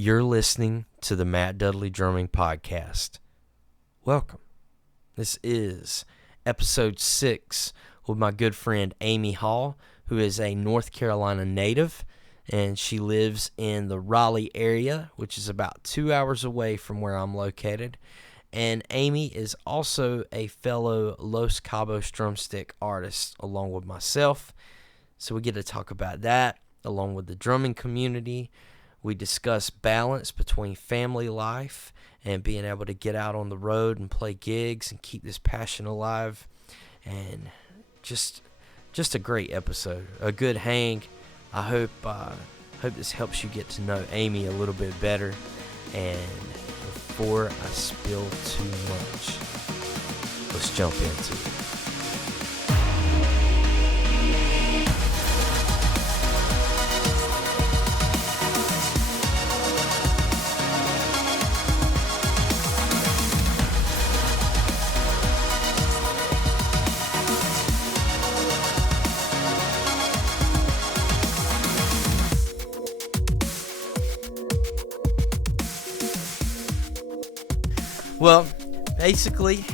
You're listening to the Matt Dudley Drumming Podcast. Welcome. This is episode 6 with my good friend Amy Hall, who is a North Carolina native, and she lives in the Raleigh area, which is about 2 hours away from where I'm located. And Amy is also a fellow Los Cabos drumstick artist along with myself. So we get to talk about that along with the drumming community. We discuss balance between family life and being able to get out on the road and play gigs and keep this passion alive. And just a great episode, a good hang. I hope this helps you get to know Amy a little bit better. And before I spill too much, let's jump into it. Well, basically,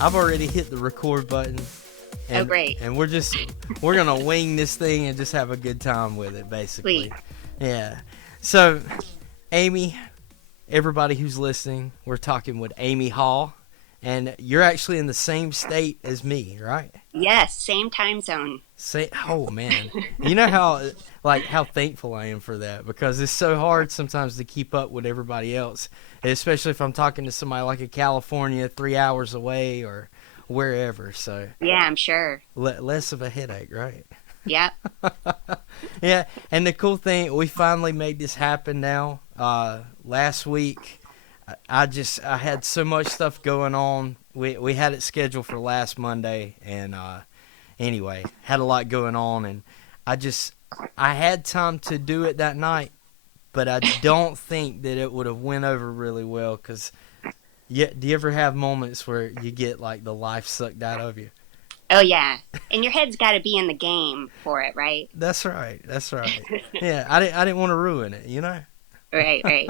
I've already hit the record button. And, great. And we're going to wing this thing and just have a good time with it, basically. Sweet. Yeah. So, Amy, everybody who's listening, we're talking with Amy Hall. And you're actually in the same state as me, right? Yes, same time zone. Oh, man. You know how thankful I am for that, because it's so hard sometimes to keep up with everybody else, especially if I'm talking to somebody like in California 3 hours away or wherever. So yeah, I'm sure. Less of a headache, right? Yep. Yeah, and the cool thing, we finally made this happen now. Last week, I had so much stuff going on. We had it scheduled for last Monday, and anyway, had a lot going on, and I had time to do it that night, but I don't think that it would have went over really well, because do you ever have moments where you get like the life sucked out of you? Oh yeah, and your head's got to be in the game for it, right? That's right. Yeah, I didn't want to ruin it, you know? Right.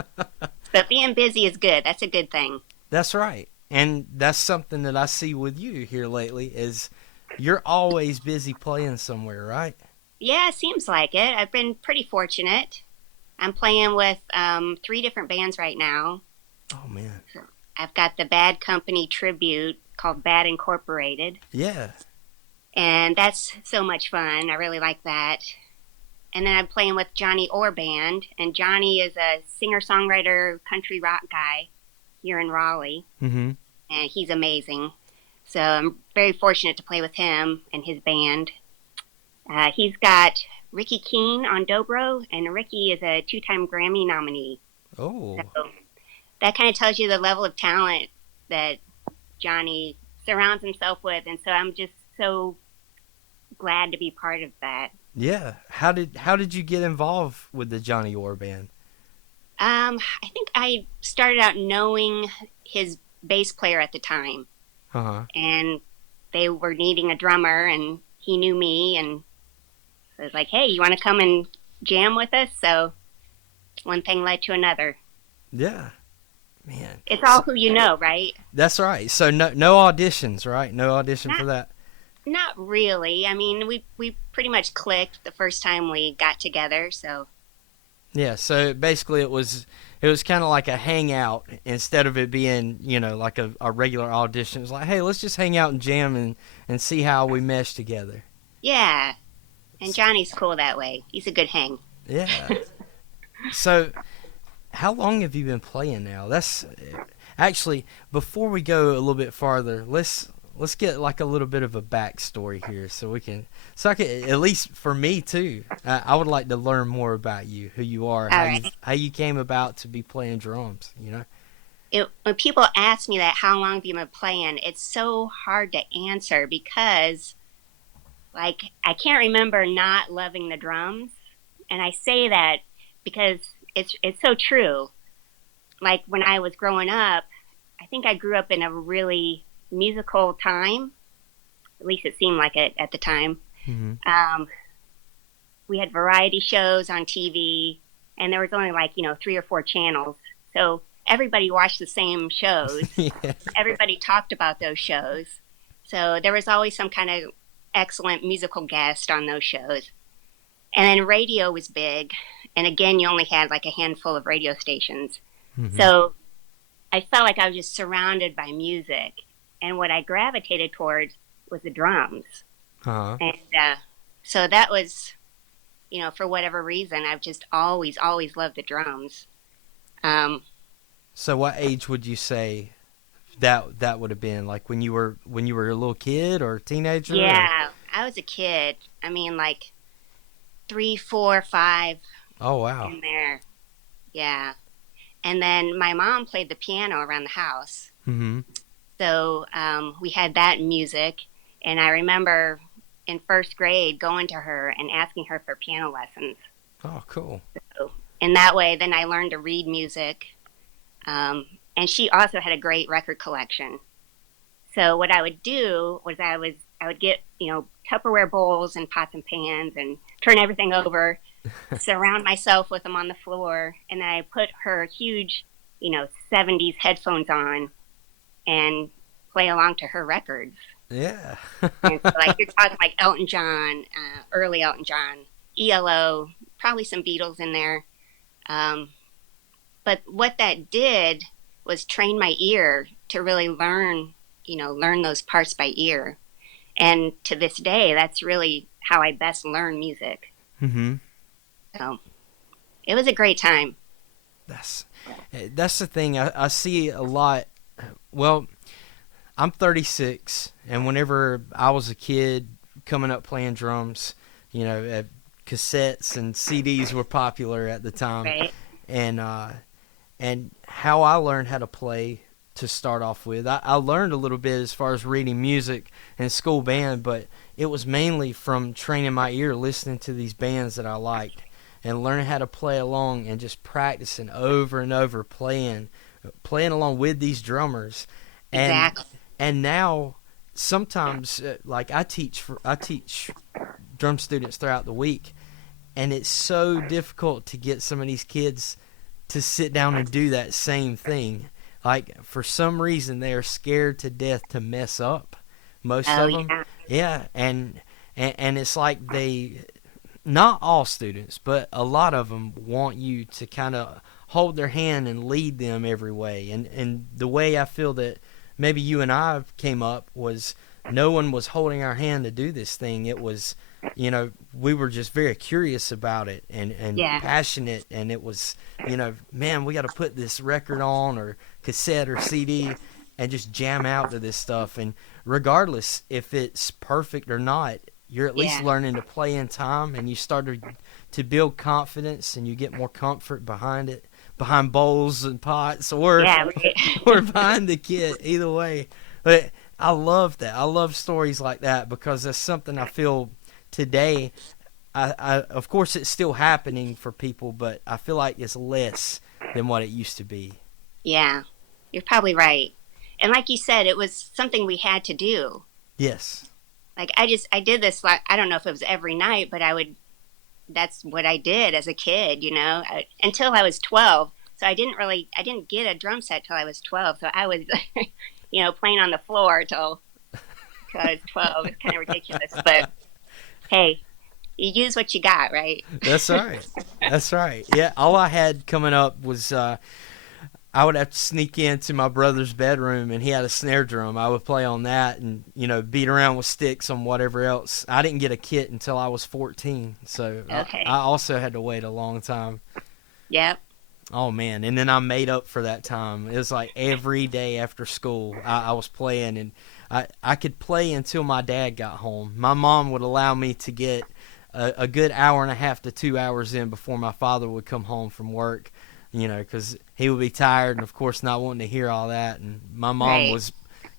But being busy is good. That's a good thing. That's right. And that's something that I see with you here lately is you're always busy playing somewhere, right? Yeah, it seems like it. I've been pretty fortunate. I'm playing with 3 different bands right now. Oh, man. I've got the Bad Company tribute called Bad Incorporated. Yeah. And that's so much fun. I really like that. And then I'm playing with Johnny Orr Band, and Johnny is a singer-songwriter, country rock guy here in Raleigh, and he's amazing. So I'm very fortunate to play with him and his band. He's got Ricky Keene on dobro, and Ricky is a 2-time Grammy nominee. Oh. So that kind of tells you the level of talent that Johnny surrounds himself with, and so I'm just so glad to be part of that. Yeah. How did you get involved with the Johnny Orr Band? I think I started out knowing his bass player at the time. And they were needing a drummer, and he knew me, and I was like, hey, you want to come and jam with us? So one thing led to another. Yeah. Man. It's all who you know, right? That's right. So no auditions, right? No audition for that? Not really. I mean, we pretty much clicked the first time we got together, so. Yeah, so basically it was kind of like a hangout instead of it being, like a regular audition. It was like, hey, let's just hang out and jam and see how we mesh together. Yeah, and Johnny's cool that way. He's a good hang. Yeah. So how long have you been playing now? That's actually, before we go a little bit farther, let's get like a little bit of a backstory here so I can, at least for me too, I would like to learn more about you, who you are, how you came about to be playing drums, When people ask me that, how long have you been playing, it's so hard to answer because, like, I can't remember not loving the drums. And I say that because it's so true. Like, when I was growing up, I think I grew up in a really musical time. At least it seemed like it at the time. We had variety shows on TV, and there was only like, 3 or 4 channels. So everybody watched the same shows. Yeah. Everybody talked about those shows. So there was always some kind of excellent musical guest on those shows. And then radio was big. And again, you only had like a handful of radio stations. Mm-hmm. So I felt like I was just surrounded by music. And what I gravitated towards was the drums. Uh-huh. And so that was, for whatever reason, I've just always loved the drums. So what age would you say that would have been? Like when you were a little kid or teenager? Yeah, I was a kid. I mean, like 3, 4, 5. Oh, wow. In there. Yeah. And then my mom played the piano around the house. Mm-hmm. So we had that music. And I remember in first grade going to her and asking her for piano lessons. Oh, cool. So in that way, then I learned to read music. And she also had a great record collection. So what I would do was I would get, Tupperware bowls and pots and pans and turn everything over, surround myself with them on the floor, and then I put her huge, 70s headphones on and play along to her records. Yeah. And so, like, you're talking like Elton John, early Elton John, ELO, probably some Beatles in there. But what that did was train my ear to really learn those parts by ear. And to this day, that's really how I best learn music. Mm-hmm. So it was a great time. That's the thing. I see a lot. Well, I'm 36, and whenever I was a kid coming up playing drums, cassettes and CDs were popular at the time. Right. And how I learned how to play to start off with, I learned a little bit as far as reading music and school band, but it was mainly from training my ear, listening to these bands that I liked, and learning how to play along and just practicing over and over, playing along with these drummers. Exactly. And now sometimes, like I teach drum students throughout the week, and it's so difficult to get some of these kids to sit down and do that same thing. Like, for some reason, they are scared to death to mess up. Most of them. Yeah. And it's like not all students, but a lot of them want you to kind of hold their hand and lead them every way. And the way I feel that maybe you and I came up was no one was holding our hand to do this thing. It was, we were just very curious about it and passionate. And it was, man, we got to put this record on or cassette or CD and just jam out to this stuff. And regardless if it's perfect or not, you're at least learning to play in time, and you start to build confidence, and you get more comfort behind it, behind bowls and pots or behind the kit, either way. But I love that. I love stories like that because that's something I feel today. I of course it's still happening for people, but I feel like it's less than what it used to be. Yeah, you're probably right. And like you said, it was something we had to do. Yes. Like I did this, like, I don't know if it was every night, but that's what I did as a kid, until I was 12. So I didn't get a drum set till I was 12. So I was, playing on the floor till I was 12. It's kind of ridiculous, but hey, you use what you got, right? That's right. That's right. Yeah. All I had coming up was, I would have to sneak into my brother's bedroom, and he had a snare drum. I would play on that and, beat around with sticks on whatever else. I didn't get a kit until I was 14, so okay. I also had to wait a long time. Yep. Oh, man, and then I made up for that time. It was like every day after school I was playing, and I could play until my dad got home. My mom would allow me to get a good hour and a half to 2 hours in before my father would come home from work. Because he would be tired and, of course, not wanting to hear all that. And my mom was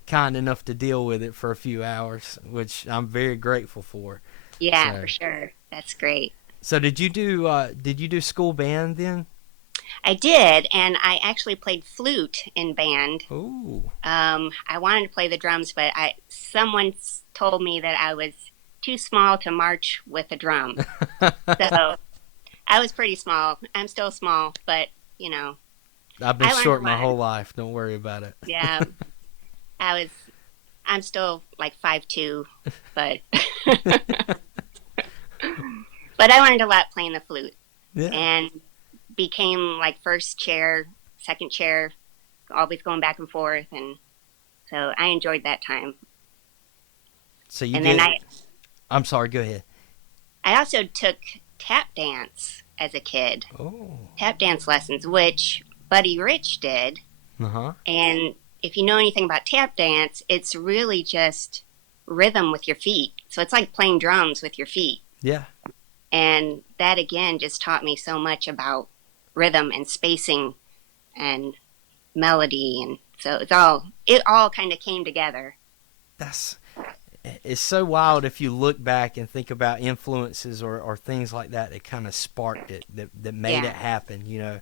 kind enough to deal with it for a few hours, which I'm very grateful for. Yeah, for sure. That's great. So did you do school band then? I did, and I actually played flute in band. Ooh. I wanted to play the drums, but someone told me that I was too small to march with a drum. So I was pretty small. I'm still small, but you know, I've been I learned short a my lot. whole life. Don't worry about it. Yeah, I was. I'm still like 5'2", but but I learned a lot playing the flute Yeah. and became like first chair, second chair, always going back and forth, and so I enjoyed that time. So you And then did. I I'm sorry. Go ahead. I also took tap dance as a kid, Oh. tap dance lessons, which Buddy Rich did. Uh-huh. And if you know anything about tap dance, it's really just rhythm with your feet. So it's like playing drums with your feet. Yeah. And that again just taught me so much about rhythm and spacing and melody. And so it all kind of came together. That's it's so wild if you look back and think about influences or things like that that kind of sparked it, that made Yeah, it happen,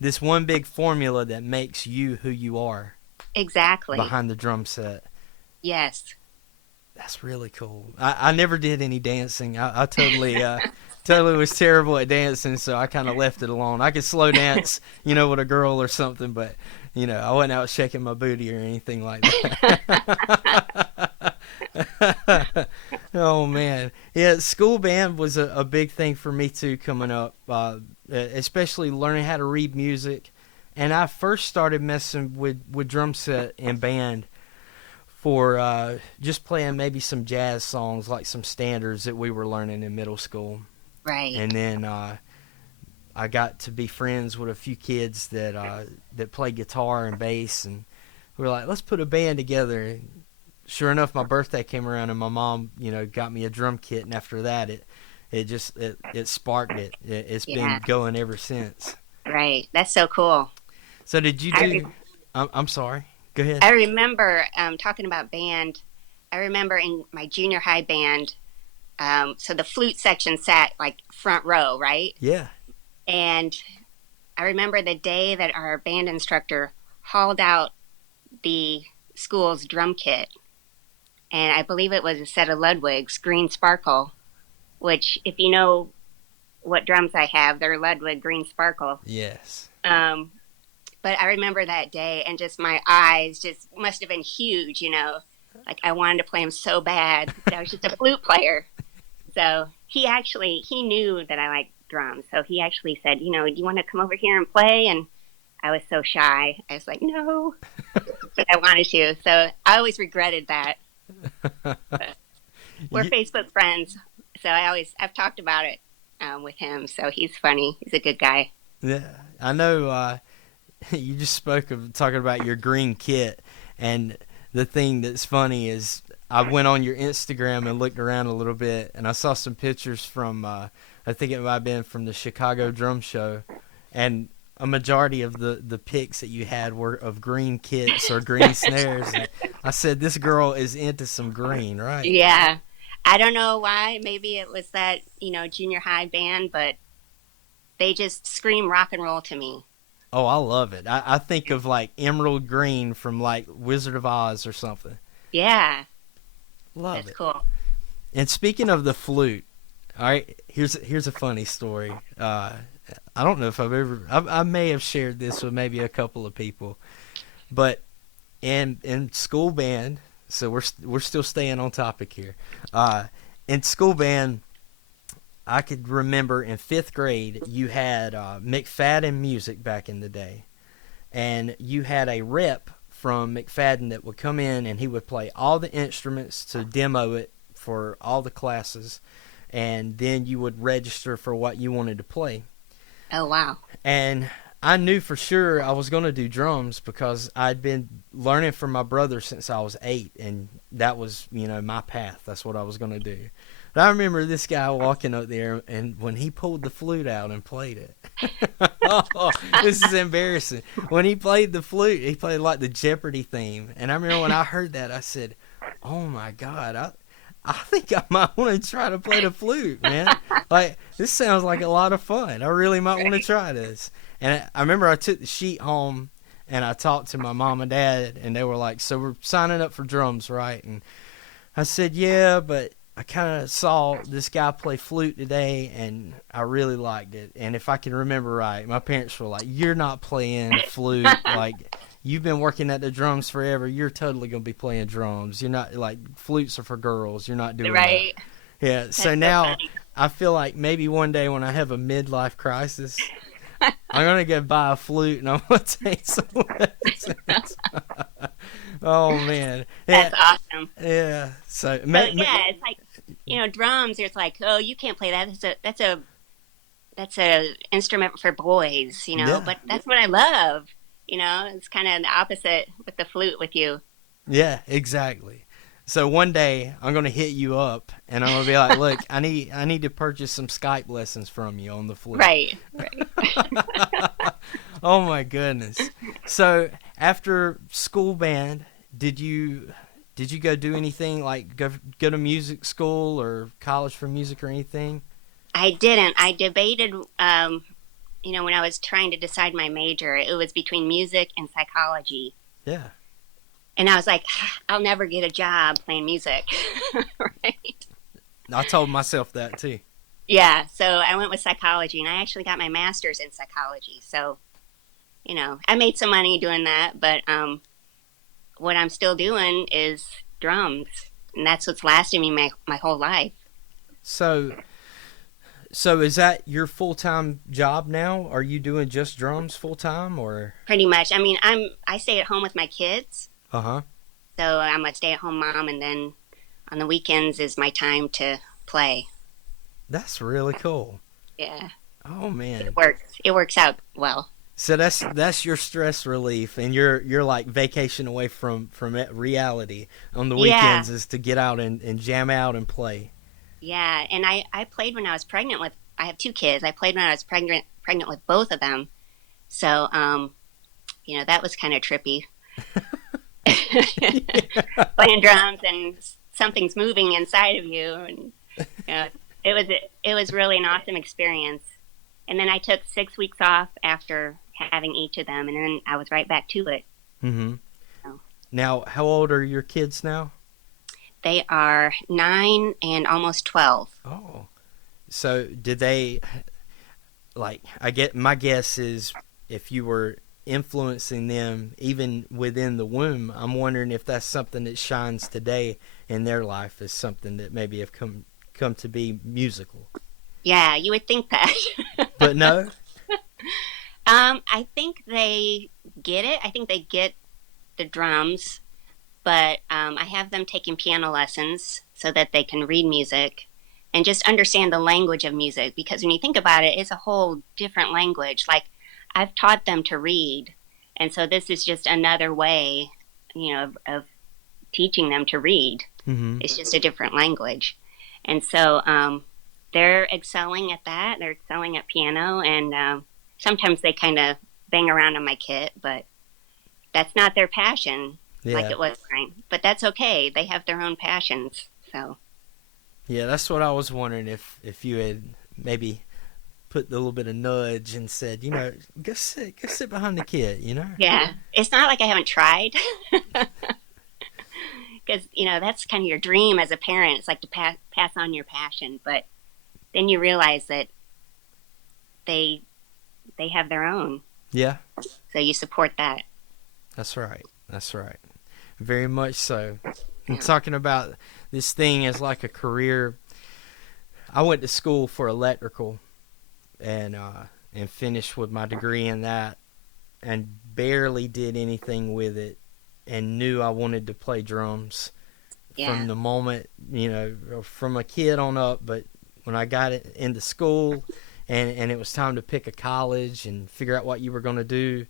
this one big formula that makes you who you are exactly. behind the drum set. Yes. That's really cool. I never did any dancing. I totally totally was terrible at dancing, so I kind of left it alone. I could slow dance, with a girl or something, but I wasn't out shaking my booty or anything like that. Oh man, yeah. School band was a big thing for me too coming up, especially learning how to read music. And I first started messing with drum set and band for just playing maybe some jazz songs, like some standards that we were learning in middle school. Right. And then I got to be friends with a few kids that play guitar and bass, and we were like, let's put a band together. And sure enough, my birthday came around, and my mom, got me a drum kit, and after that, it sparked it. It's Yeah. been going ever since. Right. That's so cool. So did you do? I'm sorry. Go ahead. I remember talking about band. I remember in my junior high band, so the flute section sat like front row, right? Yeah. And I remember the day that our band instructor hauled out the school's drum kit. And I believe it was a set of Ludwig's Green Sparkle, which, if you know what drums I have, they're Ludwig Green Sparkle. Yes. But I remember that day, and just my eyes just must have been huge, Like I wanted to play them so bad. I was just a flute player. So he knew that I liked drums. So he actually said, do you want to come over here and play? And I was so shy. I was like, no, but I wanted to. So I always regretted that. But we're Facebook friends. So I've talked about it with him. So he's funny. He's a good guy. Yeah. I know you just spoke of talking about your green kit, and the thing that's funny is I went on your Instagram and looked around a little bit, and I saw some pictures from I think it might have been from the Chicago Drum Show, and a majority of the pics that you had were of green kits or green snares. And I said, this girl is into some green, right? Yeah. I don't know why. Maybe it was that, junior high band, but they just scream rock and roll to me. Oh, I love it. I think of like emerald green from like Wizard of Oz or something. Yeah. Love it. That's cool. And speaking of the flute, all right, here's a funny story. I don't know if I may have shared this with maybe a couple of people, but in school band, so we're still staying on topic here. In school band, I could remember in 5th grade, you had McFadden Music back in the day. And you had a rep from McFadden that would come in, and he would play all the instruments to demo it for all the classes. And then you would register for what you wanted to play. Oh, wow. And I knew for sure I was going to do drums because I'd been learning from my brother since I was 8. And that was, my path. That's what I was going to do. But I remember this guy walking up there, and when he pulled the flute out and played it, oh, this is embarrassing. When he played the flute, he played like the Jeopardy theme. And I remember when I heard that, I said, oh my God, I think I might want to try to play the flute, man. Like, this sounds like a lot of fun. I really might want to try this. And I remember I took the sheet home, and I talked to my mom and dad, and they were like, so we're signing up for drums, right? And I said, yeah, but I kind of saw this guy play flute today, and I really liked it. And if I can remember right, my parents were like, "You're not playing flute. Like, you've been working at the drums forever. You're totally gonna be playing drums. You're not like flutes are for girls. You're not doing Right. that." Yeah. That's So so now funny. I feel like maybe one day when I have a midlife crisis, I'm gonna go buy a flute and I'm gonna take some lessons. Oh man. Yeah. That's awesome. Yeah. So, So yeah, it's like, drums. It's like, oh, you can't play that. That's a instrument for boys. yeah. But that's what I love. It's kind of the opposite with the flute with you. Yeah, exactly. So one day I'm gonna hit you up and I'm gonna be like, look, I need to purchase some Skype lessons from you on the flute. Right. Right. Oh my goodness. So after school band, did you go do anything like go to music school or college for music or anything? I didn't. I debated. When I was trying to decide my major, it was between music and psychology. Yeah. And I was like, I'll never get a job playing music. Right? I told myself that too. Yeah, so I went with psychology, and I actually got my master's in psychology. So, I made some money doing that, but what I'm still doing is drums, and that's what's lasted me my whole life. So is that your full-time job now? Are you doing just drums full-time or? Pretty much. I mean, I stay at home with my kids, Uh-huh. so I'm a stay-at-home mom, and then on the weekends is my time to play. That's really cool. Yeah, Oh man. it works. It works out well. So that's your stress relief, and you're like vacation away from reality on the Yeah, weekends is to get out and jam out and play. yeah. And I played when I was pregnant with. I have two kids. I played when I was pregnant with both of them. So that was kind of trippy. Yeah. Playing drums and something's moving inside of you, and it was really an awesome experience. And then I took 6 weeks off after having each of them, and then I was right back to it. Mm-hmm. So Now, how old are your kids now? they are 9 and almost 12. Oh, so did they like? My guess is if you were influencing them even within the womb, I'm wondering if that's something that shines today in their life as something that maybe have come to be musical. Yeah, you would think that. But no. I think they get it. I think they get the drums, but I have them taking piano lessons so that they can read music and just understand the language of music. Because when you think about it, it's a whole different language. Like, I've taught them to read, and so this is just another way, of teaching them to read. Mm-hmm. It's just a different language, and so they're excelling at that. They're excelling at piano, and sometimes they kind of bang around on my kit, but that's not their passion like Yeah. it was mine. But that's okay. They have their own passions. So Yeah, that's what I was wondering if you had maybe put a little bit of nudge and said, go sit behind the kid, yeah, it's not like I haven't tried. Because that's kind of your dream as a parent. It's like to pass on your passion, but then you realize that they have their own, Yeah, so you support that. that's right. That's right. Very much so. I'm Yeah. talking about this thing as like a career. I went to school for electrical and finished with my degree in that and barely did anything with it and knew I wanted to play drums Yeah, from the moment, from a kid on up. But when I got it into school and it was time to pick a college and figure out what you were going to do,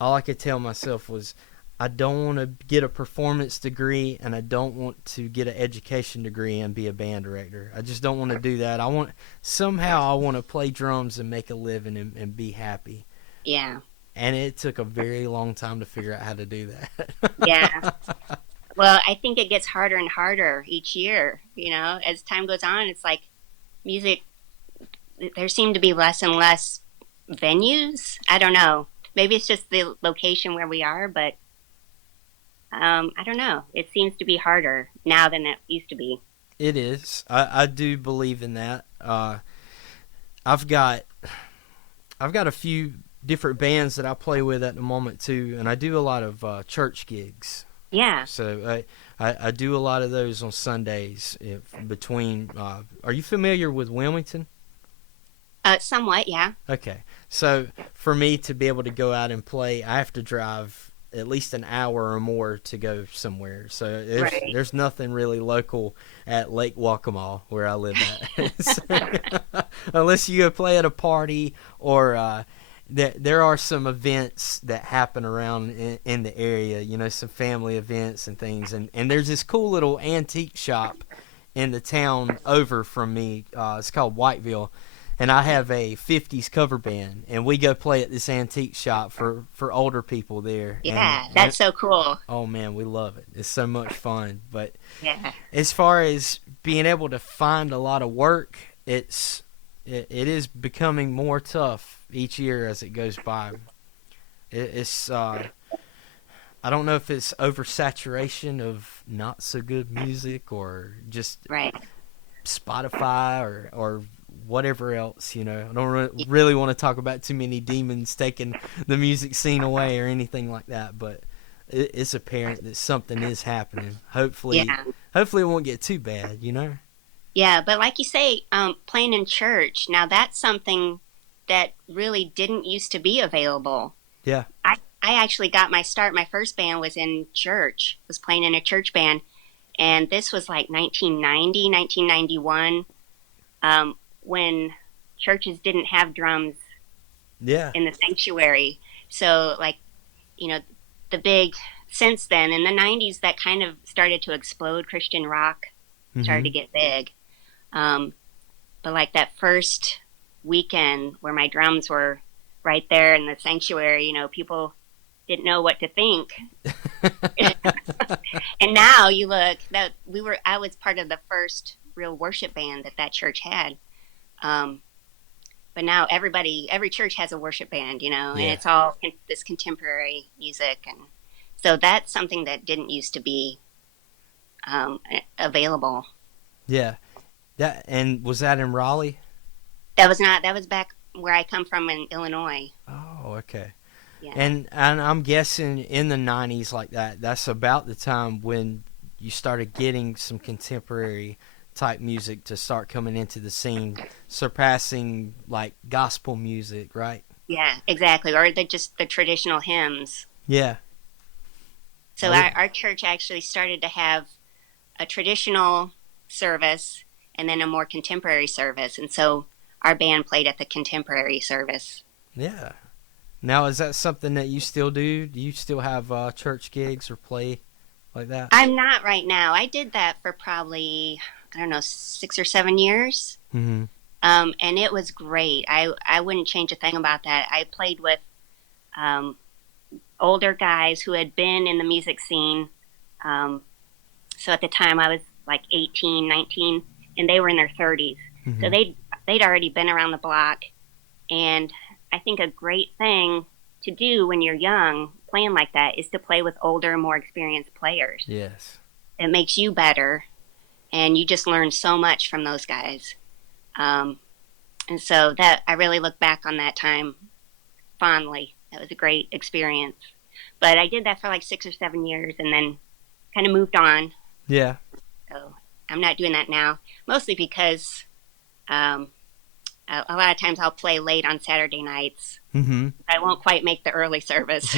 all I could tell myself was, I don't want to get a performance degree and I don't want to get an education degree and be a band director. I just don't want to do that. I want to play drums and make a living and be happy. yeah, And it took a very long time to figure out how to do yeah. that. Well, I think it gets harder and harder each year. As time goes on, it's like music. There seem to be less and less venues. I don't know. Maybe it's just the location where we are, but I don't know. It seems to be harder now than it used to be. It is. I do believe in that. I've got a few different bands that I play with at the moment too, and I do a lot of church gigs. Yeah. So I do a lot of those on Sundays. Between, are you familiar with Wilmington? Somewhat, yeah. Okay. So for me to be able to go out and play, I have to drive at least an hour or more to go somewhere. So there's nothing really local at Lake Waccamaw where I live at. Unless you go play at a party or there are some events that happen around in the area, you know, some family events and things. And there's this cool little antique shop in the town over from me. It's called Whiteville. And I have a 50s cover band, and we go play at this antique shop for older people there. Yeah, that's so cool. Oh, man, we love it. It's so much fun. But yeah, as far as being able to find a lot of work, it is becoming more tough each year as it goes by. It's I don't know if it's oversaturation of not so good music or just Spotify or whatever else, you know. I don't really want to talk about too many demons taking the music scene away or anything like that, but it's apparent that something is happening. Hopefully it won't get too bad, you know. Yeah, but like you say, playing in church, now that's something that really didn't used to be available. Yeah. I actually got my start. My first band was in church, was playing in a church band, and this was like 1990, 1991. When churches didn't have drums in the sanctuary. So, like, you know, since then, in the 90s, that kind of started to explode. Christian rock started to get big. But, like, that first weekend where my drums were right there in the sanctuary, you know, people didn't know what to think. And now you look, I was part of the first real worship band that church had. But now every church has a worship band, you know, and it's all this contemporary music. And so that's something that didn't used to be available. Yeah. And was that in Raleigh? That was back where I come from in Illinois. Oh, okay. Yeah. And I'm guessing in the 90s like that's about the time when you started getting some contemporary type music to start coming into the scene, surpassing like gospel music, right? Yeah, exactly. Or just the traditional hymns. Yeah. So our church actually started to have a traditional service and then a more contemporary service. And so our band played at the contemporary service. Yeah. Now, is that something that you still do? Do you still have church gigs or play like that? I'm not right now. I did that for probably, I don't know, 6 or 7 years. Mm-hmm. And it was great. I wouldn't change a thing about that. I played with older guys who had been in the music scene. So at the time I was like 18, 19, and they were in their 30s. Mm-hmm. So they'd already been around the block. And I think a great thing to do when you're young, playing like that, is to play with older, more experienced players. Yes. It makes you better. And you just learn so much from those guys. And so that I really look back on that time fondly. That was a great experience. But I did that for like 6 or 7 years and then kind of moved on. Yeah. So I'm not doing that now, mostly because a lot of times I'll play late on Saturday nights. Mm-hmm. I won't quite make the early service.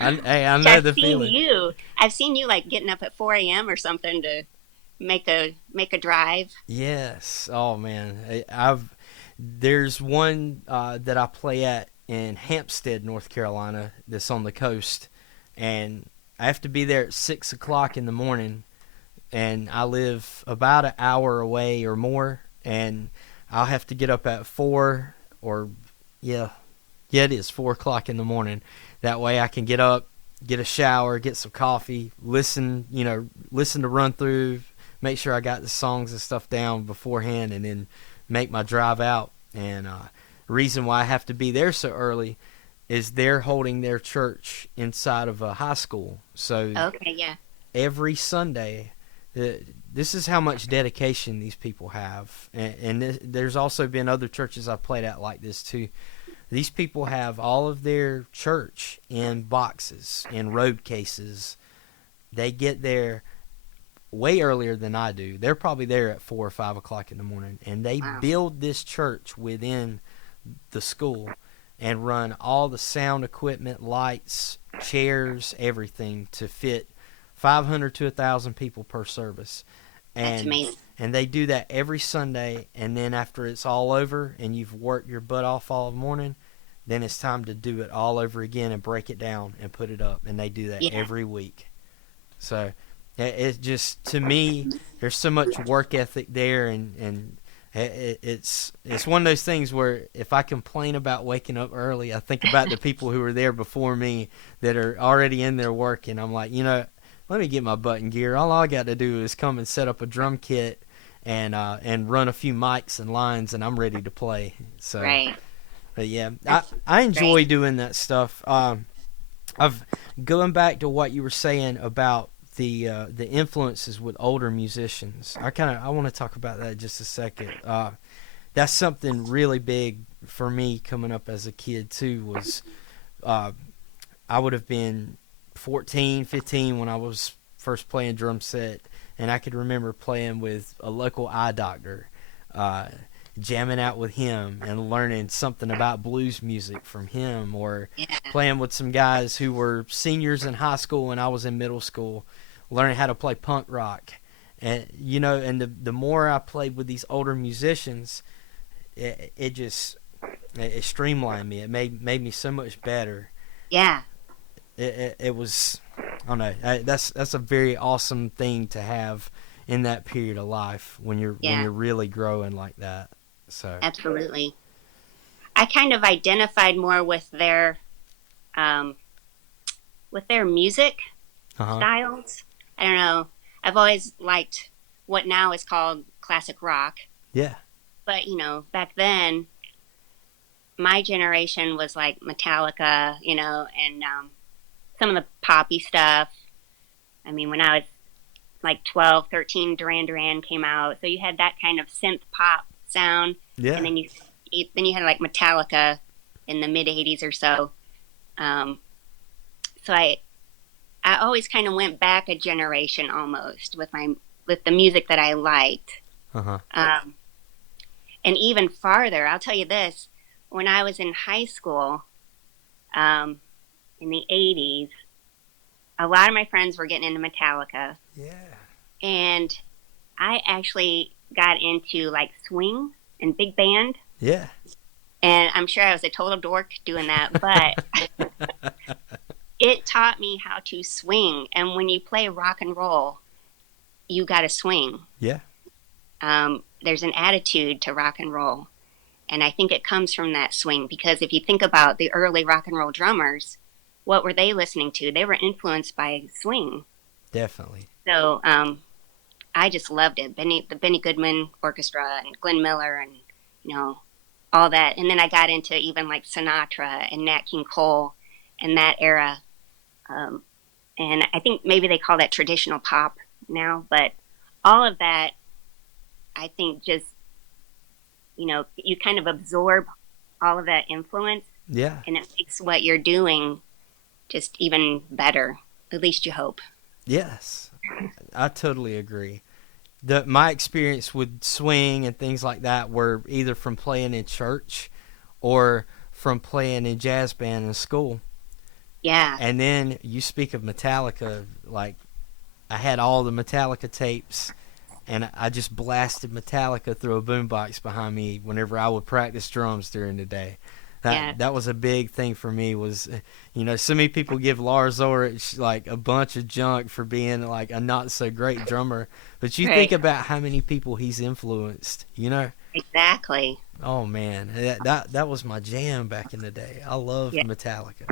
I know the feeling. I've seen you like getting up at 4 a.m. or something to make a drive. Yes. Oh man, there's one that I play at in Hampstead, North Carolina, that's on the coast, and I have to be there at 6 o'clock in the morning, and I live about an hour away or more, and I'll have to get up at 4 or it is 4 o'clock in the morning. That way I can get up, get a shower, get some coffee, listen to run through, make sure I got the songs and stuff down beforehand, and then make my drive out. And the reason why I have to be there so early is they're holding their church inside of a high school. So okay, yeah. Every Sunday this is how much dedication these people have. And there's also been other churches I've played at like this too. These people have all of their church in boxes, in road cases. They get there way earlier than I do. They're probably there at 4 or 5 o'clock in the morning, and they build this church within the school and run all the sound equipment, lights, chairs, everything to fit 500 to 1,000 people per service. That's amazing. And they do that every Sunday, and then after it's all over and you've worked your butt off all morning, then it's time to do it all over again and break it down and put it up. And they do that every week. So it just, to me, there's so much work ethic there, and it's one of those things where if I complain about waking up early, I think about the people who were there before me that are already in there working. I'm like, let me get my butt in gear. All I got to do is come and set up a drum kit and run a few mics and lines, and I'm ready to play. So, right. But yeah, I enjoy doing that stuff. Going back to what you were saying about the influences with older musicians. I want to talk about that just a second. That's something really big for me coming up as a kid too. Was I would have been 14, 15 when I was first playing drum set, and I could remember playing with a local eye doctor, jamming out with him and learning something about blues music from him, or playing with some guys who were seniors in high school and I was in middle school, learning how to play punk rock. And and the more I played with these older musicians, it streamlined me. It made me so much better. Yeah. It was, I don't know. That's a very awesome thing to have in that period of life when you're really growing like that. So absolutely, I kind of identified more with their music styles. I don't know. I've always liked what now is called classic rock. Yeah. But back then, my generation was like Metallica, and some of the poppy stuff. I mean, when I was like 12, 13, Duran Duran came out. So you had that kind of synth pop sound. Yeah. And then you had like Metallica in the mid 80s or so. So I always kind of went back a generation almost with the music that I liked. And even farther, I'll tell you this, when I was in high school, in the 80s, a lot of my friends were getting into Metallica. Yeah. And I actually got into like swing and big band. Yeah. And I'm sure I was a total dork doing that, but it taught me how to swing. And when you play rock and roll, you got to swing. Yeah. There's an attitude to rock and roll. And I think it comes from that swing, because if you think about the early rock and roll drummers, what were they listening to? They were influenced by swing. Definitely. So I just loved it. The Benny Goodman Orchestra and Glenn Miller and, all that. And then I got into even like Sinatra and Nat King Cole and that era. And I think maybe they call that traditional pop now. But all of that, I think just, you kind of absorb all of that influence. Yeah. And it makes what you're doing just even better. At least you hope. Yes, I totally agree. My experience with swing and things like that were either from playing in church or from playing in jazz band in school. Yeah. And then you speak of Metallica, like I had all the Metallica tapes, and I just blasted Metallica through a boombox behind me whenever I would practice drums during the day. That was a big thing for me. Was so many people give Lars Ulrich like a bunch of junk for being like a not so great drummer, but you think about how many people he's influenced. Exactly. Oh man, that was my jam back in the day. I loved Metallica.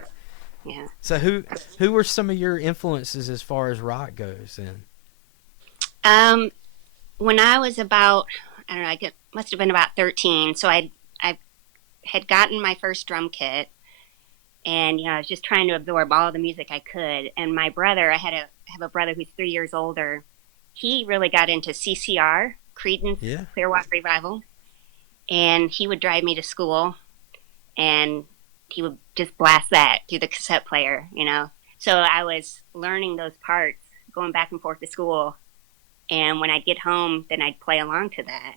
Yeah. So who were some of your influences as far as rock goes then? When I was about, I don't know, must have been about 13. So I had gotten my first drum kit, and I was just trying to absorb all the music I could. And my brother, I have a brother who's 3 years older, he really got into CCR, Creedence Clearwater Revival, and he would drive me to school, and he would just blast that through the cassette player, you know. So I was learning those parts, going back and forth to school, and when I'd get home, then I'd play along to that.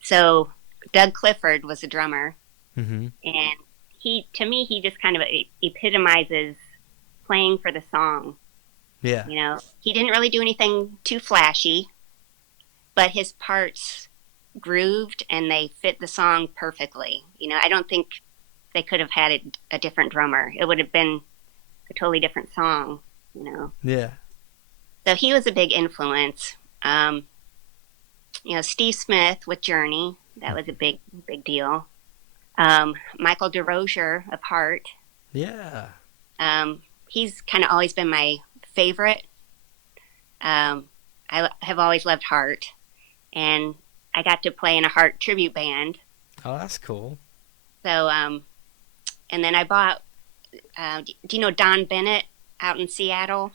So Doug Clifford was a drummer, and to me, he just kind of epitomizes playing for the song. Yeah. You know, he didn't really do anything too flashy, but his parts grooved and they fit the song perfectly. You know, I don't think they could have had a different drummer. It would have been a totally different song, you know. Yeah. So he was a big influence. You know, Steve Smith with Journey, that was a big deal. Michael DeRozier of Heart. Yeah. He's kind of always been my favorite. I have always loved Heart, and I got to play in a Heart tribute band. Oh, that's cool. So, and then I bought, do you know Don Bennett out in Seattle?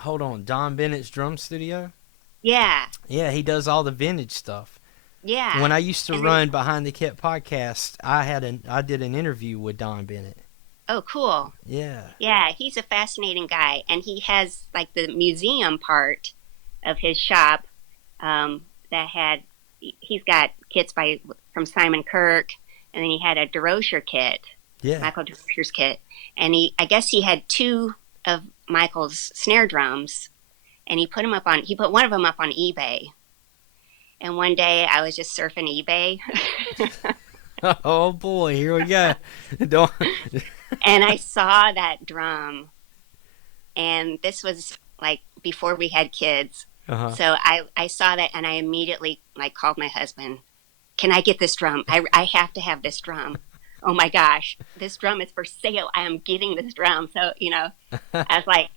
Hold on, Don Bennett's drum studio? Yeah. Yeah, he does all the vintage stuff. Yeah. When I used to run Behind the Kit podcast, I did an interview with Don Bennett. Oh, cool. Yeah. Yeah, he's a fascinating guy, and he has like the museum part of his shop he's got kits from Simon Kirke, and then he had a DeRozier kit, Michael DeRozier's kit, and I guess he had two of Michael's snare drums, and he put one of them up on eBay. And one day I was just surfing eBay. Oh boy, here we go. And I saw that drum, and this was like before we had kids. So I saw that, and I immediately called my husband. Can I get this drum? I have to have this drum. Oh my gosh, this drum is for sale. I am getting this drum. So, you know, I was like,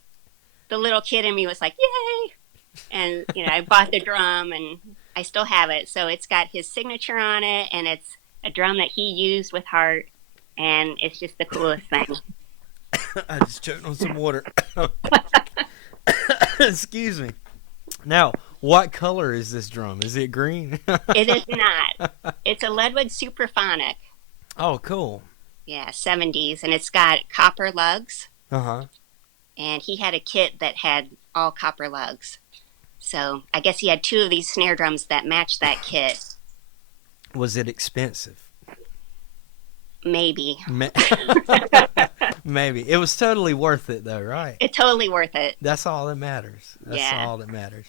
the little kid in me was like, yay. And, you know, I bought the drum, and I still have it. So it's got his signature on it, and it's a drum that he used with Heart, and it's just the coolest thing. I just choked on some water. Excuse me. Now, what color is this drum? Is it green? It is not. It's a Ludwig Supraphonic. Oh, cool. Yeah, 70s, and it's got copper lugs. Uh-huh. And he had a kit that had all copper lugs. So I guess he had two of these snare drums that matched that kit. Was it expensive? Maybe. Maybe. It was totally worth it, though, right? It's totally worth it. That's all that matters. That's all that matters.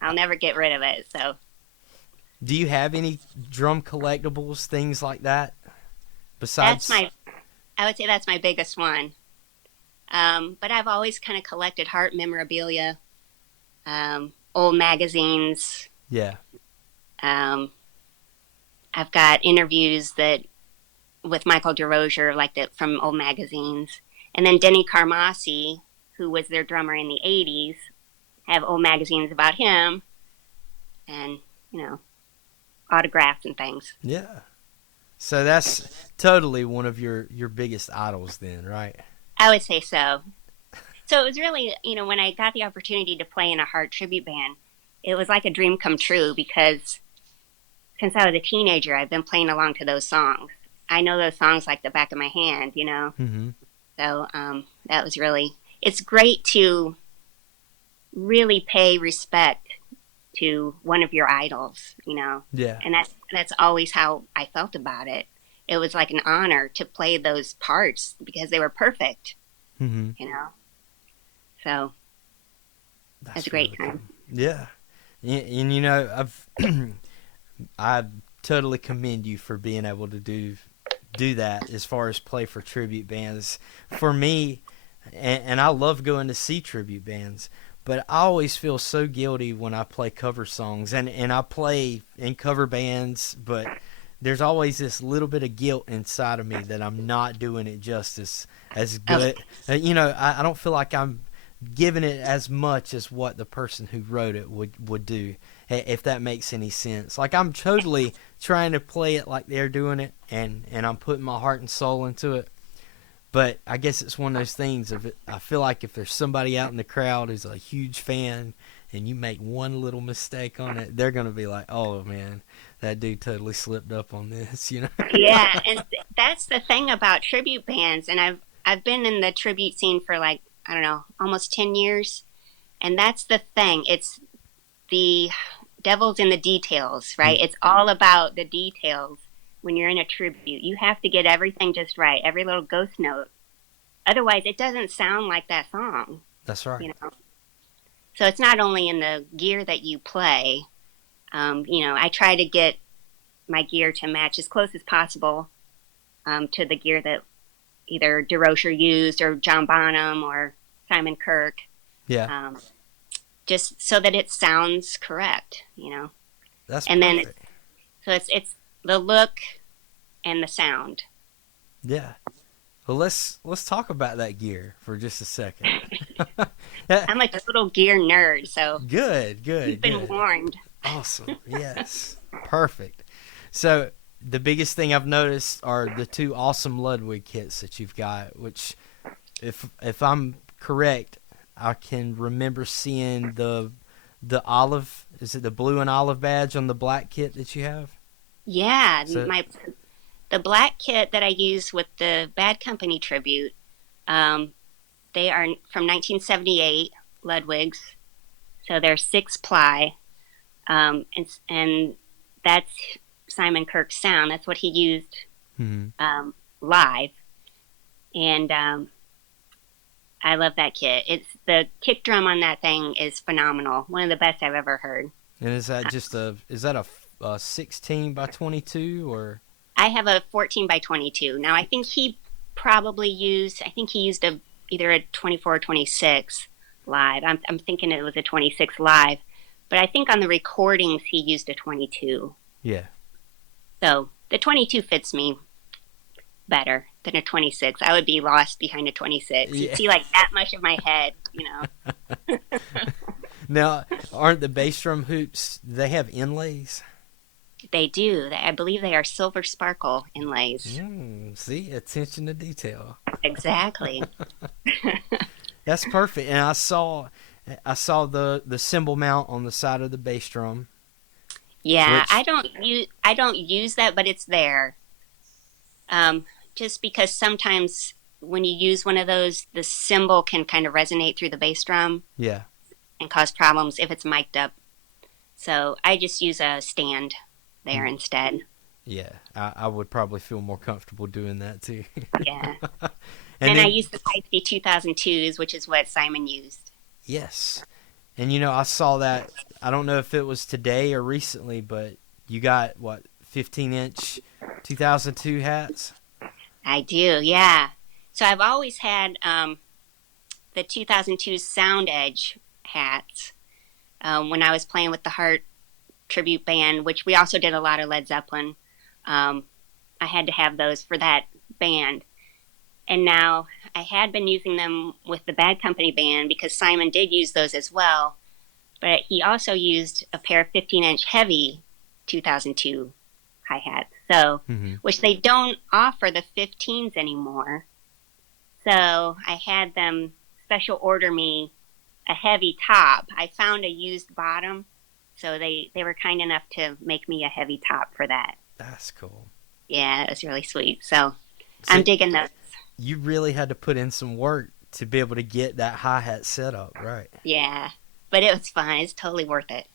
I'll never get rid of it, so. Do you have any drum collectibles, things like that? Besides... I would say that's my biggest one. But I've always kind of collected Heart memorabilia, old magazines. Yeah. I've got interviews with Michael DeRozier, from old magazines. And then Denny Carmassi, who was their drummer in the 80s, have old magazines about him and, you know, autographs and things. Yeah. So that's totally one of your biggest idols then, right? I would say so. So it was really, you know, when I got the opportunity to play in a Heart tribute band, it was like a dream come true because since I was a teenager, I've been playing along to those songs. I know those songs like the back of my hand, you know. Mm-hmm. So that was really, it's great to really pay respect to one of your idols, you know. Yeah. And that's always how I felt about it. It was like an honor to play those parts because they were perfect, mm-hmm. you know. So that's a great time. Cool. Yeah. And you know, I totally commend you for being able to do that as far as play for tribute bands. For me, and I love going to see tribute bands, but I always feel so guilty when I play cover songs. And I play in cover bands, but there's always this little bit of guilt inside of me that I'm not doing it justice as good. You know, I don't feel like I'm giving it as much as what the person who wrote it would do, if that makes any sense. Like, I'm totally trying to play it like they're doing it, and I'm putting my heart and soul into it. But I guess it's one of those things I feel like if there's somebody out in the crowd who's a huge fan and you make one little mistake on it, they're going to be like, oh, man, that dude totally slipped up on this, you know? Yeah, and that's the thing about tribute bands. And I've been in the tribute scene for like, I don't know, almost 10 years. And that's the thing. It's the devil's in the details, right? It's all about the details when you're in a tribute. You have to get everything just right, every little ghost note. Otherwise, it doesn't sound like that song. That's right. You know? So it's not only in the gear that you play. I try to get my gear to match as close as possible to the gear that either DeRocher used or John Bonham or Simon Kirke. Yeah. Just so that it sounds correct, you know. That's and perfect. Then it's the look and the sound. Yeah. Well, let's talk about that gear for just a second. I'm like a little gear nerd, so good. You've been warned. Awesome. Yes. Perfect. So the biggest thing I've noticed are the two awesome Ludwig kits that you've got, which, if I'm correct, I can remember seeing the olive, is it the blue and olive badge on the black kit that you have? Yeah, So, the black kit that I use with the Bad Company tribute, they are from 1978 Ludwigs, so they're 6-ply, and that's Simon Kirke's sound. That's what he used live, and I love that kit. It's the kick drum on that thing is phenomenal. One of the best I've ever heard. and is that a 16 by 22 or? I have a 14 by 22. Now I think he used either a 24 or 26 live. I'm thinking it was a 26 live, but I think on the recordings he used a 22. Yeah. So the 22 fits me better than a 26. I would be lost behind a 26. Yeah. You'd see like that much of my head, you know. Now, aren't the bass drum hoops, they have inlays? They do. I believe they are silver sparkle inlays. See, attention to detail. Exactly. That's perfect. And I saw the cymbal mount on the side of the bass drum. Yeah, I don't use that, but it's there. Just because sometimes when you use one of those, the cymbal can kind of resonate through the bass drum. Yeah. And cause problems if it's mic'd up. So I just use a stand there instead. Yeah, I would probably feel more comfortable doing that too. Yeah. and I then, use the Type 2002s, which is what Simon used. Yes. And I saw that, I don't know if it was today or recently, but you got, 15-inch 2002 hats? I do, yeah. So I've always had the 2002 Sound Edge hats when I was playing with the Heart tribute band, which we also did a lot of Led Zeppelin. I had to have those for that band. And now I had been using them with the Bad Company band because Simon did use those as well. But he also used a pair of 15-inch heavy 2002 hi-hats, so which they don't offer the 15s anymore. So I had them special order me a heavy top. I found a used bottom, so they were kind enough to make me a heavy top for that. That's cool. Yeah, it was really sweet. So I'm digging those. You really had to put in some work to be able to get that hi-hat set up, right? Yeah, but it was fun. It's totally worth it.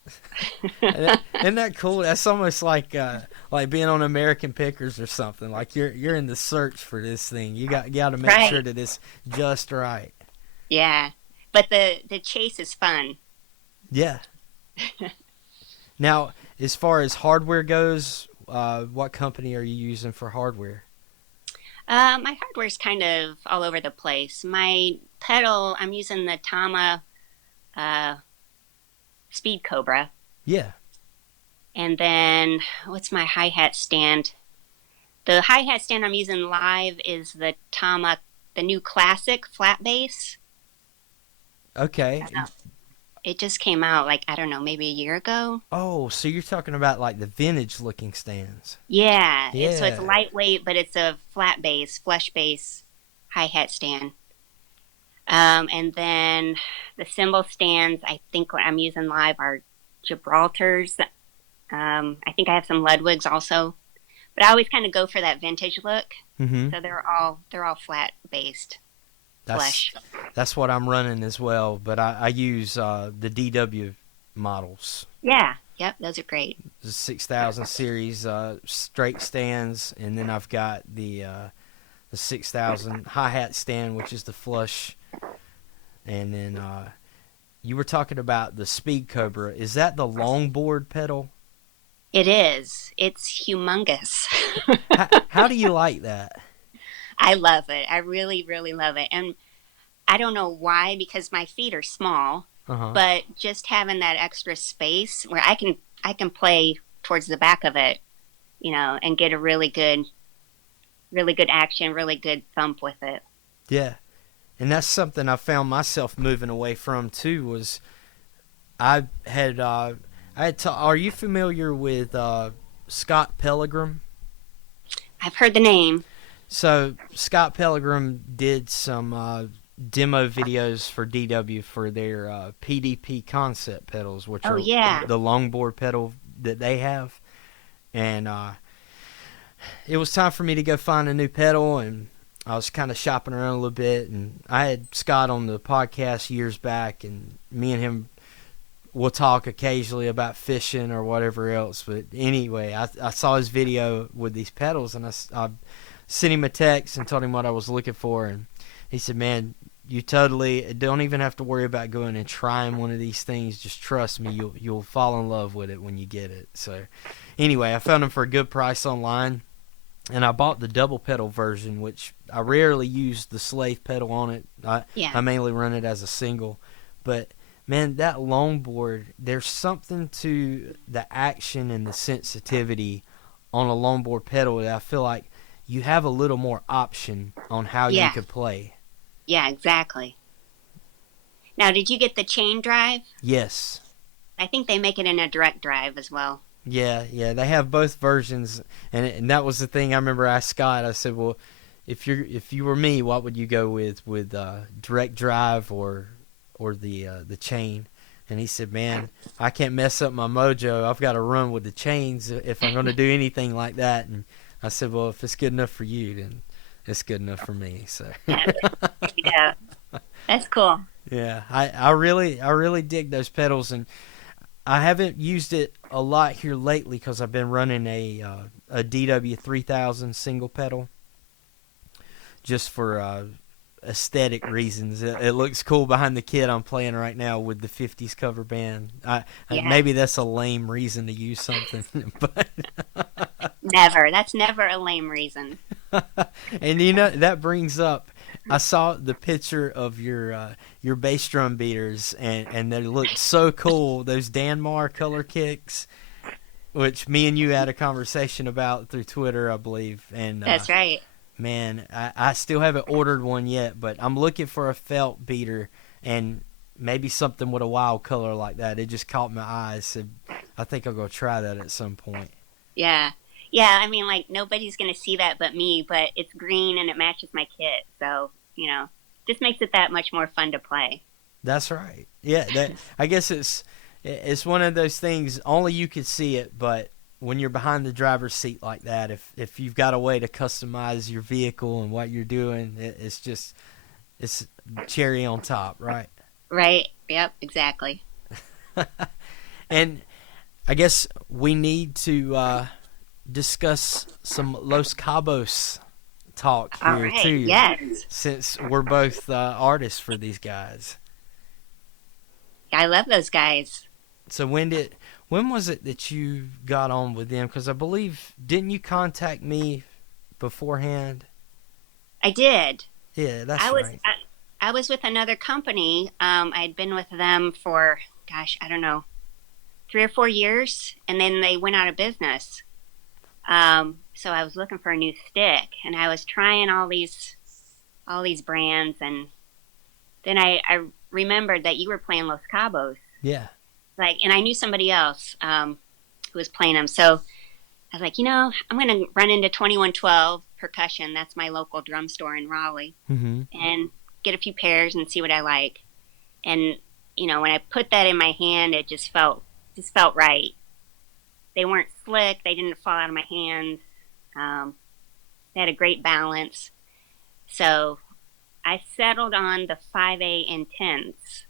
Isn't that cool? That's almost like being on American Pickers or something. Like you're in the search for this thing. You got to make sure that it's just right. Yeah, but the chase is fun. Yeah. Now, as far as hardware goes, what company are you using for hardware? My hardware's kind of all over the place. My pedal, I'm using the Tama Speed Cobra. Yeah. And then, what's my hi-hat stand? The hi-hat stand I'm using live is the Tama, the new classic flat bass. Okay. It just came out, I don't know, maybe a year ago. Oh, so you're talking about the vintage-looking stands. Yeah. So it's lightweight, but it's a flat bass, flush bass hi-hat stand. And then the cymbal stands, I think what I'm using live are Gibraltars. I think I have some Ludwigs also, but I always kind of go for that vintage look. Mm-hmm. So they're all flat based, flesh. That's what I'm running as well, but I use the DW models. Yeah, yep, those are great. The 6000 series straight stands, and then I've got the 6000 hi-hat stand, which is the flush. And then you were talking about the Speed Cobra. Is that the longboard pedal? It is. It's humongous. How do you like that? I love it. I really, really love it. And I don't know why, because my feet are small, Uh-huh. but just having that extra space where I can play towards the back of it, and get a really good action, really good thump with it. Yeah. And that's something I found myself moving away from too. Was I had are you familiar with Scott Pilgrim? I've heard the name. So Scott Pilgrim did some demo videos for DW for their PDP concept pedals, which are the longboard pedal that they have. And it was time for me to go find a new pedal, and I was kind of shopping around a little bit, and I had Scott on the podcast years back, and me and him will talk occasionally about fishing or whatever else. But anyway, I saw his video with these pedals, and I sent him a text and told him what I was looking for, and he said, "Man, you totally don't even have to worry about going and trying one of these things. Just trust me, you'll fall in love with it when you get it." So anyway, I found them for a good price online, and I bought the double pedal version, which I rarely use the slave pedal on it. I mainly run it as a single. But man, that longboard, there's something to the action and the sensitivity on a longboard pedal that I feel like you have a little more option on how you could play. Yeah, exactly. Now, did you get the chain drive? Yes. I think they make it in a direct drive as well. Yeah, they have both versions, and that was the thing I remember I asked Scott. I said, "Well, if you were me, what would you go with direct drive or the chain?" And he said, "Man, I can't mess up my mojo. I've got to run with the chains if I'm going to do anything like that." And I said, "Well, if it's good enough for you, then it's good enough for me." So yeah, that's cool. Yeah, I really dig those pedals, and I haven't used it a lot here lately because I've been running a DW 3000 single pedal just for aesthetic reasons. It looks cool behind the kit I'm playing right now with the 50s cover band. Maybe that's a lame reason to use something, but never. That's never a lame reason. And that brings up, I saw the picture of your bass drum beaters, and they look so cool. Those Danmar color kicks, which me and you had a conversation about through Twitter, I believe. And that's right. Man, I still haven't ordered one yet, but I'm looking for a felt beater and maybe something with a wild color like that. It just caught my eye, so I think I'll go try that at some point. Yeah. Yeah, I mean, like, nobody's going to see that but me, but it's green and it matches my kit. So, just makes it that much more fun to play. That's right. Yeah, I guess it's one of those things, only you could see it, but when you're behind the driver's seat like that, if you've got a way to customize your vehicle and what you're doing, it's cherry on top, right? Right. Yep, exactly. And I guess we need to discuss some Los Cabos talk here too. Yes. Since we're both artists for these guys. I love those guys. So when was it that you got on with them? Because I believe, didn't you contact me beforehand? I did. Yeah, that's right. I was with another company. I had been with them for, I don't know, 3 or 4 years, and then they went out of business. So I was looking for a new stick, and I was trying all these brands, and then I remembered that you were playing Los Cabos. Yeah. And I knew somebody else who was playing them, so I was like, I'm going to run into 2112 Percussion. That's my local drum store in Raleigh, mm-hmm. and get a few pairs and see what I like. And when I put that in my hand, it just felt right. They weren't slick. They didn't fall out of my hands. They had a great balance. So I settled on the 5A Intense.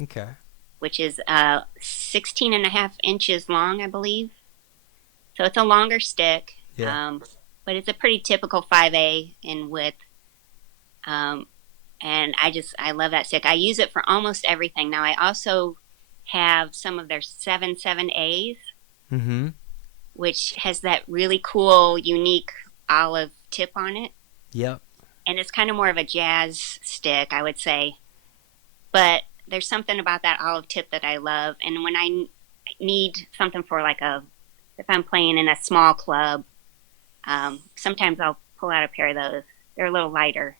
Okay. Which is 16 and a half inches long, I believe. So it's a longer stick. Yeah. But it's a pretty typical 5A in width. And I love that stick. I use it for almost everything. Now I also have some of their 7/7As, which has that really cool, unique olive tip on it. Yep. And it's kind of more of a jazz stick, I would say. But there's something about that olive tip that I love. And when I need something for if I'm playing in a small club, sometimes I'll pull out a pair of those. They're a little lighter.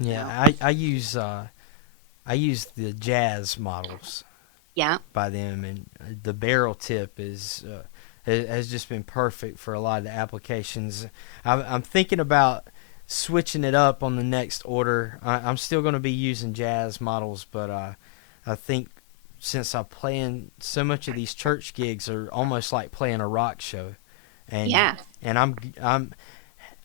Yeah, I use the jazz models. Yeah. By them, and the barrel tip has just been perfect for a lot of the applications. I'm thinking about switching it up on the next order. I'm still going to be using jazz models, but I think since I'm playing so much of these church gigs are almost like playing a rock show, and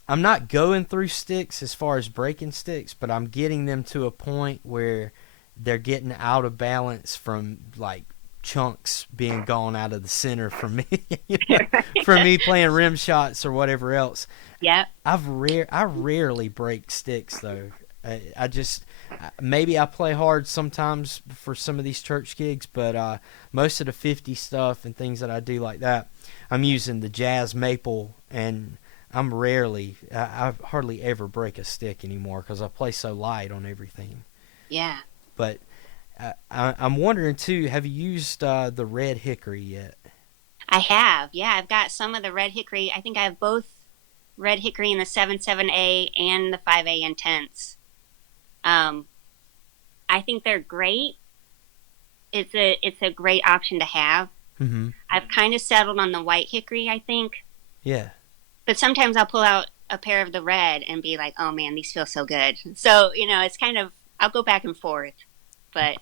I'm not going through sticks as far as breaking sticks, but I'm getting them to a point where they're getting out of balance from like chunks being gone out of the center for me, for me playing rim shots or whatever else. Yeah. I rarely break sticks though. I just maybe I play hard sometimes for some of these church gigs, but most of the 50 stuff and things that I do like that, I'm using the jazz maple, and I hardly ever break a stick anymore because I play so light on everything. Yeah. But I'm wondering too, have you used the red hickory yet? I have. Yeah, I've got some of the red hickory. I think I have both red hickory in the 7/7A and the 5A Intense. I think they're great. It's a great option to have. Mm-hmm. I've kind of settled on the white hickory, I think. Yeah. But sometimes I'll pull out a pair of the red and be like, oh man, these feel so good. So, it's kind of, I'll go back and forth. But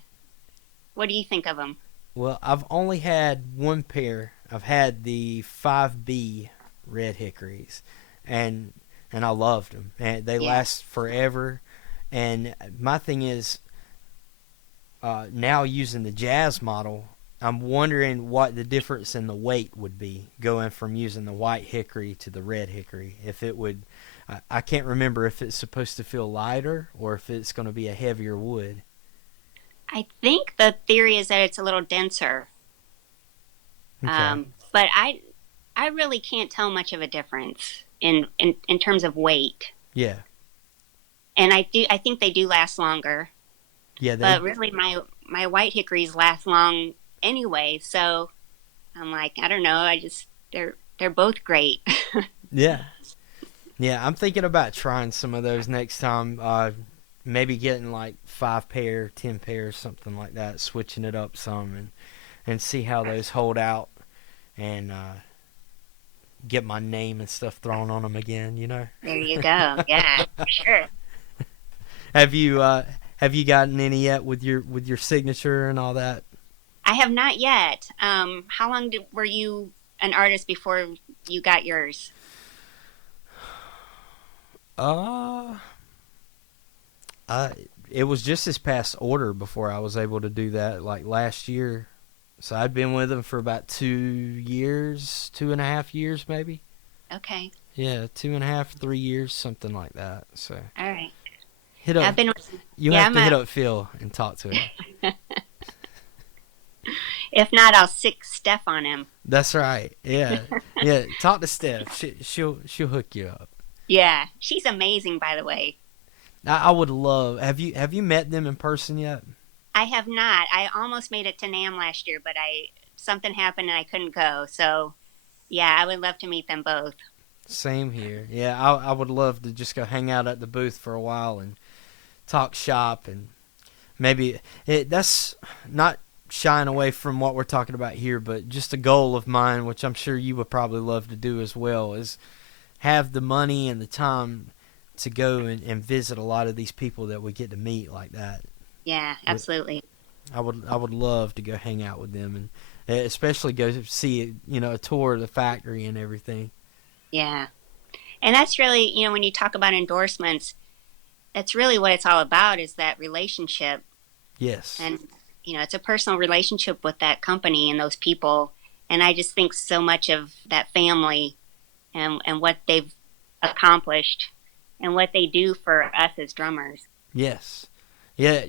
what do you think of them? Well, I've only had one pair. I've had the 5B red hickories, and I loved them. And they last forever. And my thing is, now using the jazz model, I'm wondering what the difference in the weight would be going from using the white hickory to the red hickory. If it would, I can't remember if it's supposed to feel lighter or if it's going to be a heavier wood. I think the theory is that it's a little denser. Okay. But I really can't tell much of a difference in terms of weight. Yeah. And I think they do last longer. Yeah. But really, my white hickories last long anyway. So I'm like, I don't know. They're both great. Yeah. Yeah. I'm thinking about trying some of those next time. Maybe getting like 5 pair, 10 pairs, something like that, switching it up some and see how those hold out, and get my name and stuff thrown on them again, There you go. Yeah, for sure. Have you gotten any yet with your signature and all that? I have not yet. How long were you an artist before you got yours? It was just this past order before I was able to do that, like last year. So I'd been with them for about 2 years, 2.5 years maybe. Okay. Yeah, 2.5, 3 years, something like that. So. All right. Hit up. You have to hit up Phil and talk to him. If not, I'll sick Steph on him. That's right. Yeah, yeah. Talk to Steph. She'll hook you up. Yeah, she's amazing, by the way. I would love. Have you met them in person yet? I have not. I almost made it to NAMM last year, but something happened and I couldn't go. So, yeah, I would love to meet them both. Same here. Yeah, I would love to just go hang out at the booth for a while and talk shop, and maybe that's not shying away from what we're talking about here, but just a goal of mine, which I'm sure you would probably love to do as well, is have the money and the time to go and visit a lot of these people that we get to meet like that. Yeah, absolutely. I would love to go hang out with them, and especially go see a tour of the factory and everything. Yeah. And that's really, when you talk about endorsements, that's really what it's all about, is that relationship. Yes. And, it's a personal relationship with that company and those people. And I just think so much of that family and what they've accomplished and what they do for us as drummers. Yes. Yeah.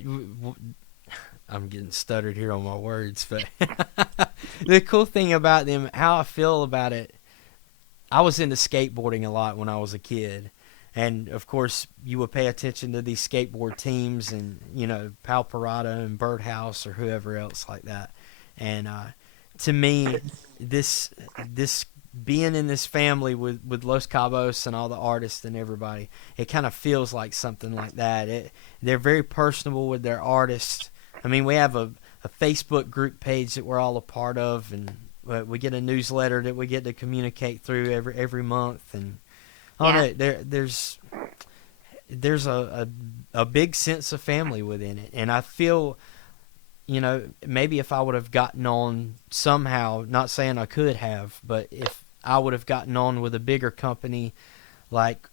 I'm getting stuttered here on my words, but the cool thing about them, how I feel about it, I was into skateboarding a lot when I was a kid. And, of course, you would pay attention to these skateboard teams and, Pal Parada and Birdhouse or whoever else like that. And to me, this being in this family with Los Cabos and all the artists and everybody, it kind of feels like something like that. They're very personable with their artists. I mean, we have a Facebook group page that we're all a part of, and we get a newsletter that we get to communicate through every month, and there's a big sense of family within it. And I feel, maybe if I would have gotten on somehow, not saying I could have, but if I would have gotten on with a bigger company like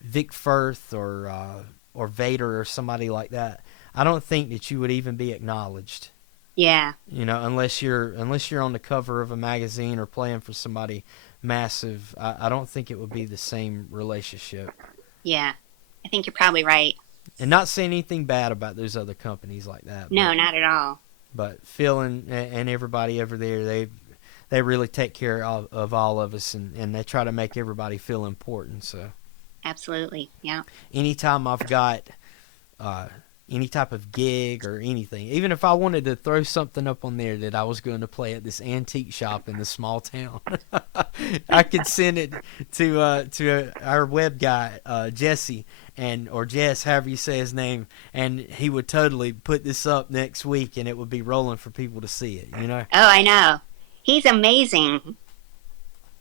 Vic Firth or Vader or somebody like that, I don't think that you would even be acknowledged. Yeah. Unless you're on the cover of a magazine or playing for somebody massive, I don't think it would be the same relationship. Yeah, I think you're probably right. And not saying anything bad about those other companies like that. No, not at all. But Phil and everybody over there, they really take care of all of us, and they try to make everybody feel important. So absolutely, yeah. Anytime I've got any type of gig or anything, even if I wanted to throw something up on there that I was going to play at this antique shop in the small town, I could send it to our web guy, Jesse, or Jess, however you say his name, and he would totally put this up next week, and it would be rolling for people to see it. Oh, I know. He's amazing.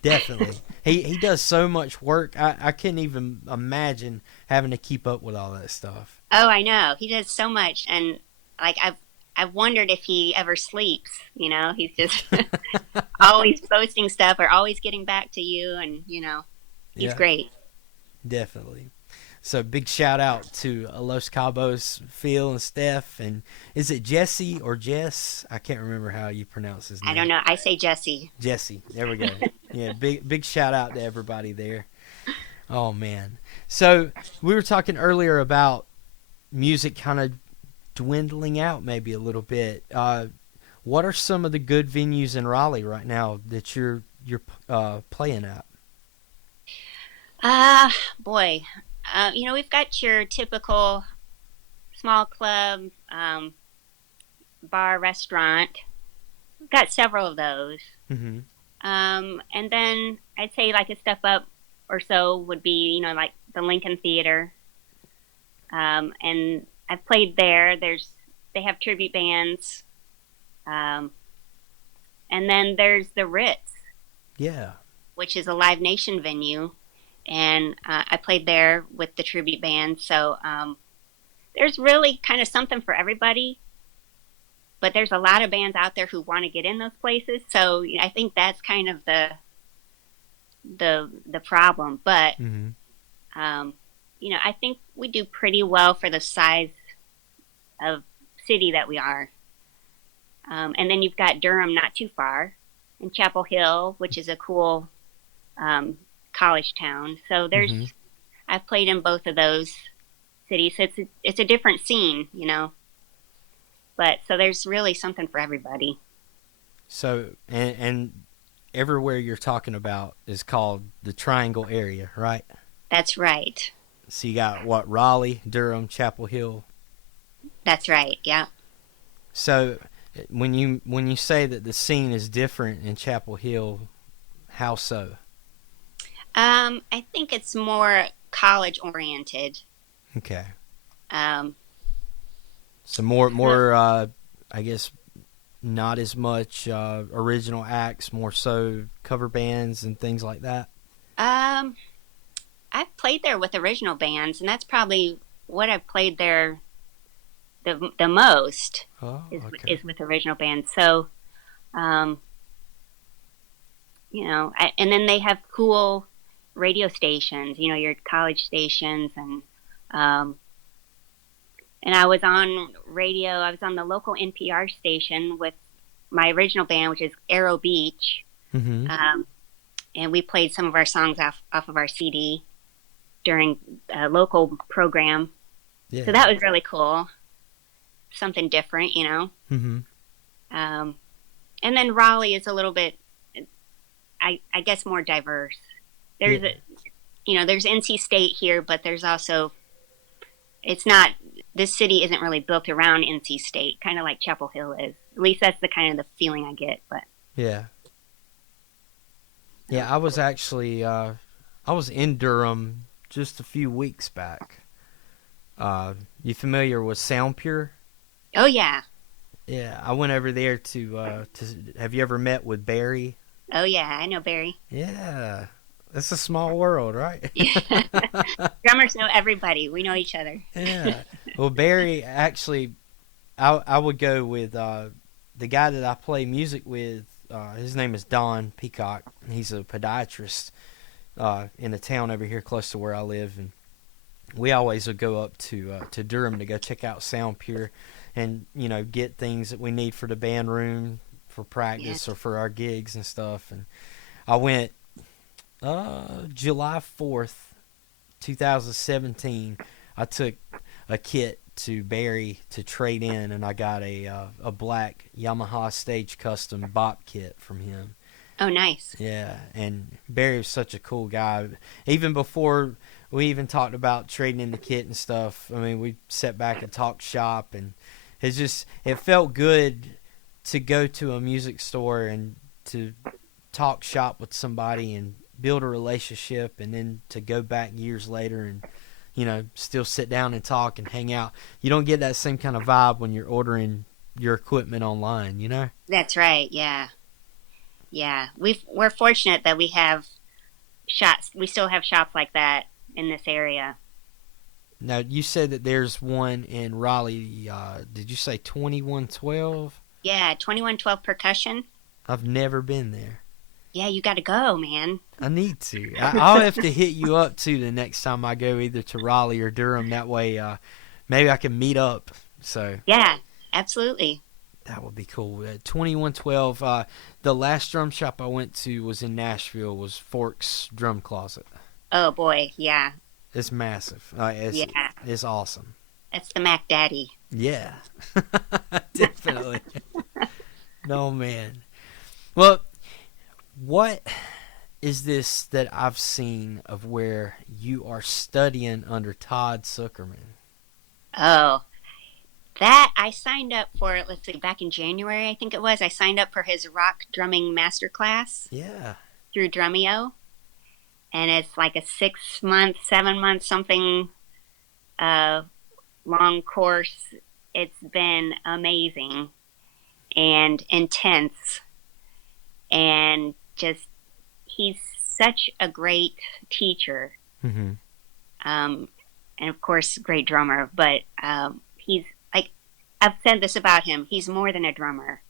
Definitely. He does so much work. I couldn't even imagine having to keep up with all that stuff. Oh, I know. He does so much, and I've wondered if he ever sleeps. He's just always posting stuff or always getting back to you, and he's great. Definitely. So big shout out to Los Cabos, Phil and Steph, and is it Jesse or Jess? I can't remember how you pronounce his name. I don't know. I say Jesse. Jesse. There we go. Yeah, big shout out to everybody there. Oh man. So we were talking earlier about music kind of dwindling out maybe a little bit. What are some of the good venues in Raleigh right now that you're playing at? Boy. We've got your typical small club, bar, restaurant. We've got several of those. Mm-hmm. And then I'd say like a step up or so would be, like the Lincoln Theater. And I've played there. They have tribute bands. And then there's the Ritz. Yeah. Which is a Live Nation venue. And I played there with the tribute band. So there's really kind of something for everybody. But there's a lot of bands out there who want to get in those places. So I think that's kind of the problem. But, mm-hmm. I think we do pretty well for the size of city that we are. And then you've got Durham not too far, and Chapel Hill, which is a cool college town. So there's, mm-hmm. I've played in both of those cities. So it's a different scene, But so there's really something for everybody. So and everywhere you're talking about is called the Triangle area, right? That's right. So you got what, Raleigh, Durham, Chapel Hill? That's right, yeah. So when you say that the scene is different in Chapel Hill, how so? I think it's more college oriented. Okay. So more I guess not as much original acts, more so cover bands and things like that. I've played there with original bands, and that's probably what I've played there the most Oh, is okay. is with original bands. So, um, and then they have cool radio stations. Your college stations, um, and I was on radio. I was on the local NPR station with my original band, which is Arrow Beach, Mm-hmm. and we played some of our songs off of our CD during a local program. Yeah. So that was really cool. Something different, Mm-hmm. Um, and then Raleigh is a little bit, I guess, more diverse. There's Yeah. there's NC State here, but there's also, it's not, this city isn't really built around NC State, kind of like Chapel Hill is. At least that's the kind of the feeling I get. But Yeah. Yeah, I was actually I was in Durham just a few weeks back. You familiar with Sound Pure? oh yeah, Yeah, I went over there to have you ever met with Barry? oh yeah, I know Barry. Yeah. It's a small world, right? Yeah. Drummers know everybody. We know each other. Yeah. Well, Barry actually, I would go with the guy that I play music with. His name is Don Peacock. He's a podiatrist in a town over here close to where I live, and we always would go up to Durham to go check out Sound Pure, and get things that we need for the band room for practice or for our gigs and stuff. And I went July 4th, 2017. I took a kit to Barry to trade in, and I got a black Yamaha Stage Custom bop kit from him. Oh, nice. Yeah, and Barry was such a cool guy. Even before we even talked about trading in the kit and stuff, I mean, we sat back and talked shop, and it felt good to go to a music store and to talk shop with somebody and build a relationship, and then to go back years later and still sit down and talk and hang out. You don't get that same kind of vibe when you're ordering your equipment online, That's right. Yeah. Yeah. We're fortunate that we have shops. We still have shops like that in this area. Now, you said that there's one in Raleigh. Did you say 2112? Yeah, 2112 Percussion. I've never been there. Yeah, you got to go, man. I need to. I'll have to hit you up, too, the next time I go either to Raleigh or Durham. That way, maybe I can meet up. So Yeah, absolutely. that would be cool. 2112, the last drum shop I went to was in Nashville, was Forks Drum Closet. Oh, boy. Yeah. It's massive. Yeah. It's awesome. That's the Mac Daddy. Yeah, definitely. No, man. Well, what is this that I've seen of where you are studying under Todd Zuckerman? Oh, that I signed up for, let's see, back in January, I think it was. I signed up for his rock drumming masterclass Yeah. through Drumeo. And it's like a 6-month, 7-month, something long course. It's been amazing and intense. And just, he's such a great teacher. Mm-hmm. And of course, great drummer. But he's, like, I've said this about him, he's more than a drummer.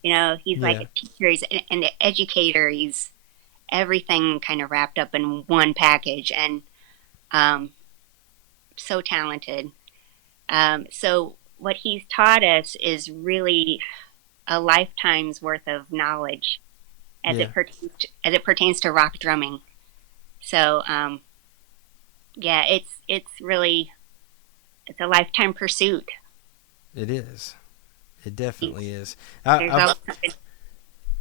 He's like a teacher, he's an educator, he's everything kind of wrapped up in one package, and so talented. So what he's taught us is really a lifetime's worth of knowledge as it pertains to rock drumming. So yeah, it's really, it's a lifetime pursuit. It is. It definitely is.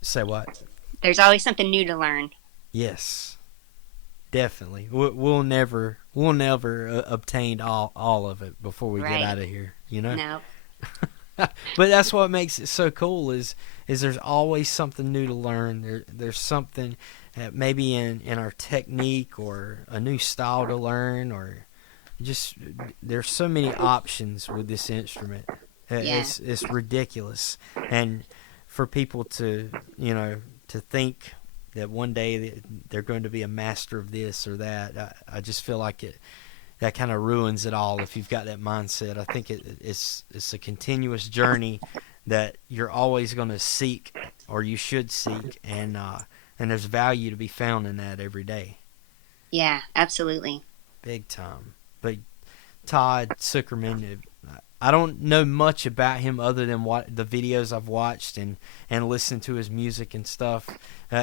Say what? There's always something new to learn. Yes, definitely. We'll never obtain all of it before we get out of here. No. But that's what makes it so cool is there's always something new to learn. There's something maybe in our technique or a new style to learn, or just there's so many options with this instrument. It's ridiculous, and for people to to think that one day they're going to be a master of this or that. I just feel like that kind of ruins it all if you've got that mindset. I think it's a continuous journey that you're always going to seek, or you should seek, and there's value to be found in that every day. Yeah, absolutely. Big time. But Todd Zuckerman, I don't know much about him other than what the videos I've watched and listened to his music and stuff.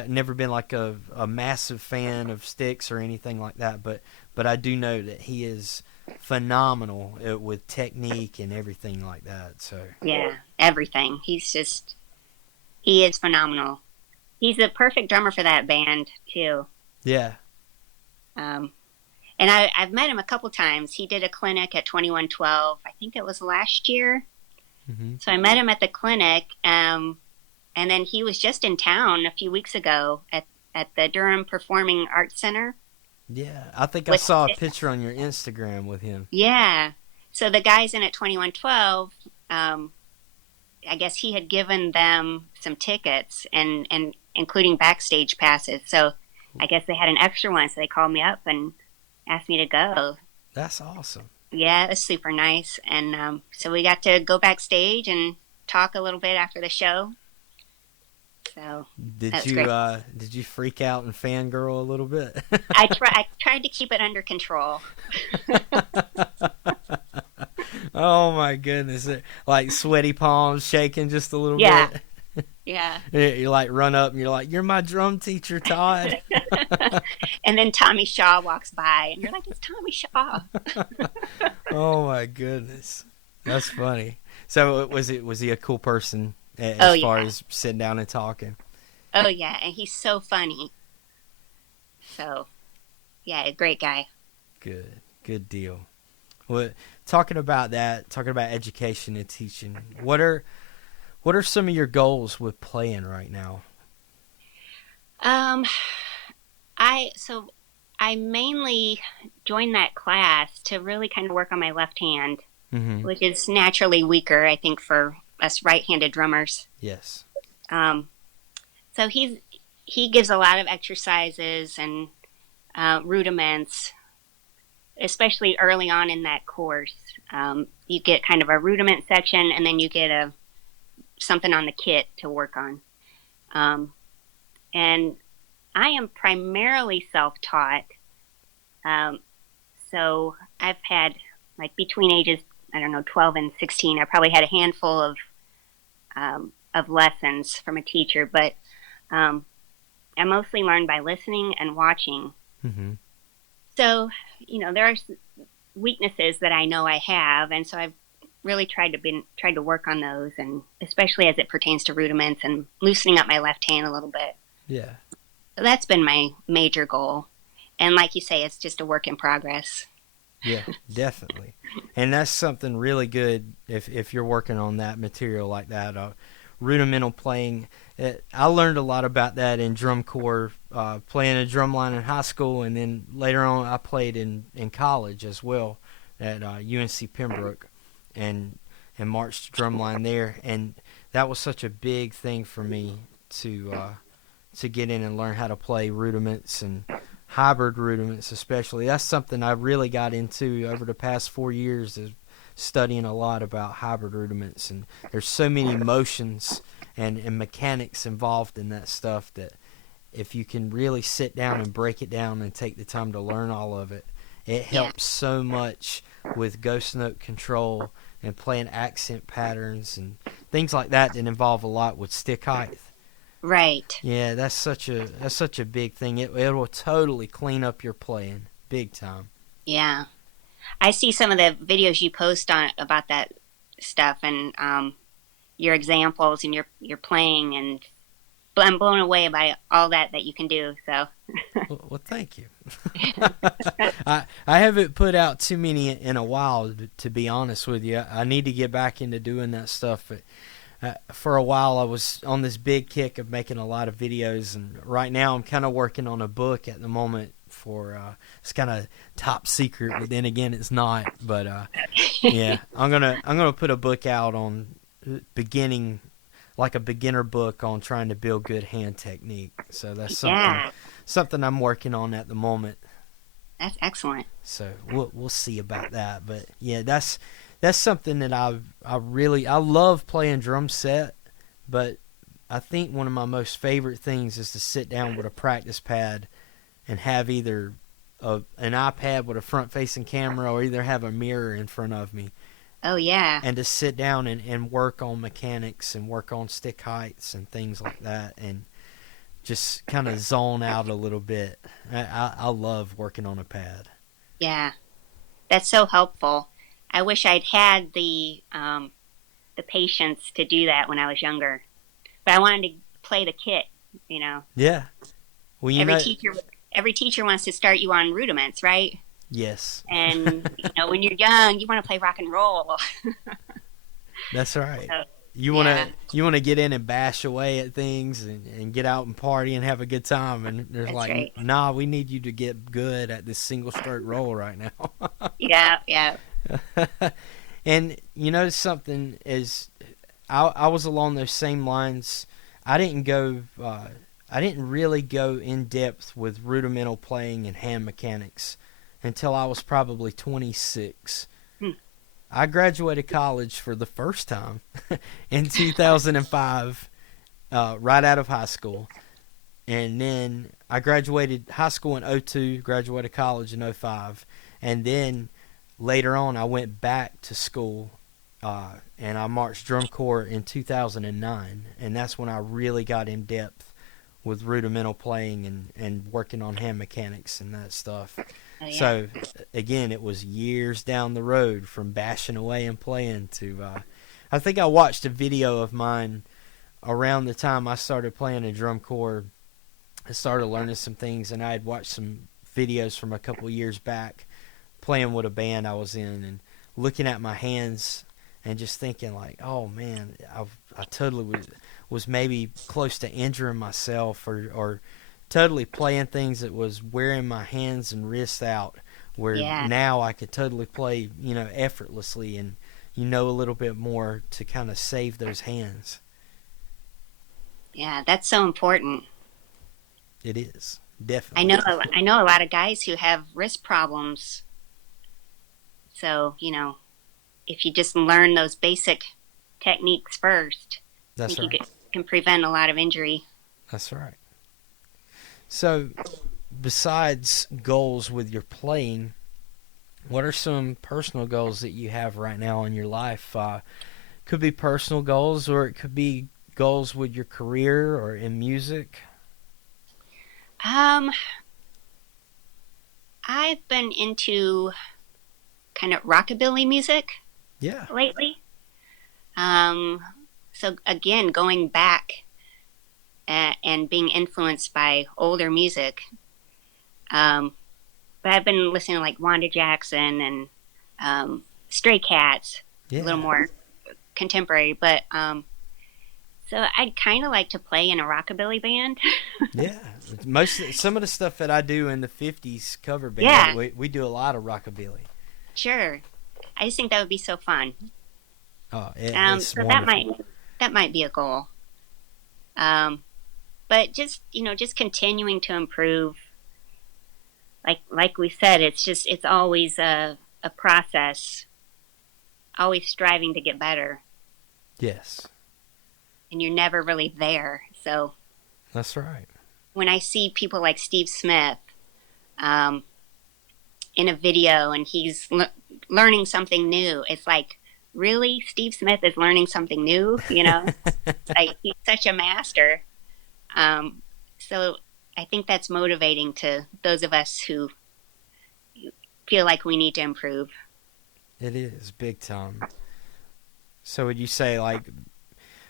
Never been like a massive fan of Styx or anything like that, but I do know that he is phenomenal with technique and everything like that. So yeah, everything. He is phenomenal. He's the perfect drummer for that band too. Yeah. And I've met him a couple times. He did a clinic at 2112. I think it was last year. Mm-hmm. So I met him at the clinic, and then he was just in town a few weeks ago at the Durham Performing Arts Center. Yeah, I think I saw a picture on your Instagram with him. Yeah. So the guys in at 2112, I guess he had given them some tickets and including backstage passes. So I guess they had an extra one, so they called me up and asked me to go. That's awesome. Yeah, it was super nice. And so we got to go backstage and talk a little bit after the show. So did you freak out and fangirl a little bit? I tried to keep it under control. Oh my goodness. Like sweaty palms shaking just a little bit. Yeah. You like run up and you're like, "You're my drum teacher, Todd." And then Tommy Shaw walks by and you're like, "It's Tommy Shaw." Oh my goodness. That's funny. So was he a cool person as far as sitting down and talking? Oh yeah, and he's so funny. So, yeah, a great guy. Good deal. Well, talking about education and teaching, what are some of your goals with playing right now? I mainly joined that class to really kind of work on my left hand, mm-hmm. which is naturally weaker, I think, for us right-handed drummers. Yes. So he gives a lot of exercises and rudiments, especially early on in that course. You get kind of a rudiment section, and then you get something on the kit to work on. And I am primarily self-taught. So I've had, like, between ages, 12 and 16, I probably had a handful of lessons from a teacher, but I mostly learned by listening and watching. Mm-hmm. So, there are weaknesses that I know I have, and so I've really tried to work on those, and especially as it pertains to rudiments and loosening up my left hand a little bit. Yeah. So that's been my major goal. And like you say, it's just a work in progress. Yeah, definitely. And that's something really good if you're working on that material like that. Rudimental playing. I learned a lot about that in drum corps, playing a drum line in high school, and then later on I played in college as well at UNC Pembroke and marched drumline there. And that was such a big thing for me to get in and learn how to play rudiments and hybrid rudiments especially. That's something I really got into over the past 4 years, is studying a lot about hybrid rudiments. And there's so many motions and mechanics involved in that stuff that if you can really sit down and break it down and take the time to learn all of it, it helps so much with ghost note control and playing accent patterns and things like that involve a lot with stick height. Right. Yeah, that's such a big thing. It will totally clean up your playing, big time. Yeah, I see some of the videos you post about that stuff, and your examples and your playing, and I'm blown away by all that you can do. So. Well, thank you. I haven't put out too many in a while, to be honest with you. I need to get back into doing that stuff. But, for a while, I was on this big kick of making a lot of videos, and right now I'm kind of working on a book at the moment for it's kind of top secret, but then again it's not. But yeah, I'm gonna put a book out on beginning like a beginner book on trying to build good hand technique. So that's Yeah, something I'm working on at the moment. that's excellent. So we'll see about that. But yeah, that's something that I love playing drum set, but I think one of my most favorite things is to sit down with a practice pad and have either an iPad with a front-facing camera or either have a mirror in front of me. Oh, yeah. And to sit down and work on mechanics and work on stick heights and things like that and just kind of zone out a little bit. I love working on a pad. Yeah, that's so helpful. I wish I'd had the patience to do that when I was younger. But I wanted to play the kit, you know. Yeah. Well, Every teacher wants to start you on rudiments, right? Yes. And when you're young, you want to play rock and roll. That's right. So, you want to get in and bash away at things and get out and party and have a good time. And there's That's like, right. nah, we need you to get good at this single stroke roll right now. Yeah. And you notice something is, I was along those same lines. I didn't really go in depth with rudimental playing and hand mechanics until I was probably 26. I graduated college for the first time in 2005, right out of high school. And then I graduated high school in 2002, graduated college in 2005. And then later on, I went back to school, and I marched drum corps in 2009. And that's when I really got in depth with rudimental playing and working on hand mechanics and that stuff. Oh, yeah. So, again, it was years down the road from bashing away and playing to... I think I watched a video of mine around the time I started playing in drum corps. I started learning some things, and I had watched some videos from a couple years back playing with a band I was in and looking at my hands and just thinking like, oh, man, I totally was maybe close to injuring myself or totally playing things that was wearing my hands and wrists out, where now I could totally play, effortlessly and, a little bit more to kind of save those hands. Yeah, that's so important. It is, definitely. I know a lot of guys who have wrist problems. So, if you just learn those basic techniques first, That's right. You can prevent a lot of injury. That's right. So, besides goals with your playing, what are some personal goals that you have right now in your life? Could be personal goals, or it could be goals with your career or in music. I've been into kind of rockabilly music lately. So again, going back and being influenced by older music. But I've been listening to like Wanda Jackson and Stray Cats, a little more contemporary. But so I'd kind of like to play in a rockabilly band. Yeah, some of the stuff that I do in the '50s cover band, we do a lot of rockabilly. Sure, I just think that would be so fun. Oh, it's so wonderful. that might be a goal. But just continuing to improve. Like we said, it's always a process. Always striving to get better. Yes. And you're never really there. So that's right. When I see people like Steve Smith in a video and he's learning something new, it's like, really? Steve Smith is learning something new? Like, he's such a master. So I think that's motivating to those of us who feel like we need to improve. It is, big time. So would you say, like,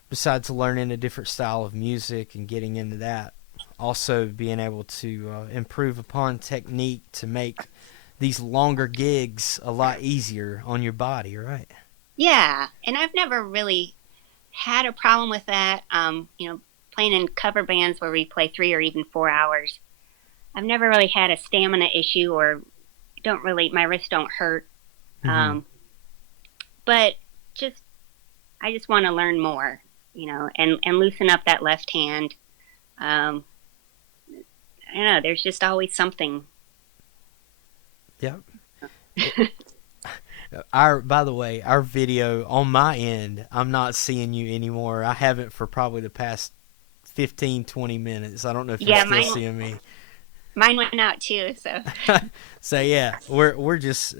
besides learning a different style of music and getting into that, also being able to improve upon technique to make these longer gigs a lot easier on your body, right? Yeah, and I've never really had a problem with that. Playing in cover bands where we play 3 or even 4 hours, I've never really had a stamina issue or my wrists don't hurt. Mm-hmm. But I just want to learn more. and loosen up that left hand. I don't know. There's just always something. Yep. By the way, our video on my end, I'm not seeing you anymore. I haven't for probably the past 15, 20 minutes. I don't know if you're still seeing me. Mine went out too, so. So yeah, we're just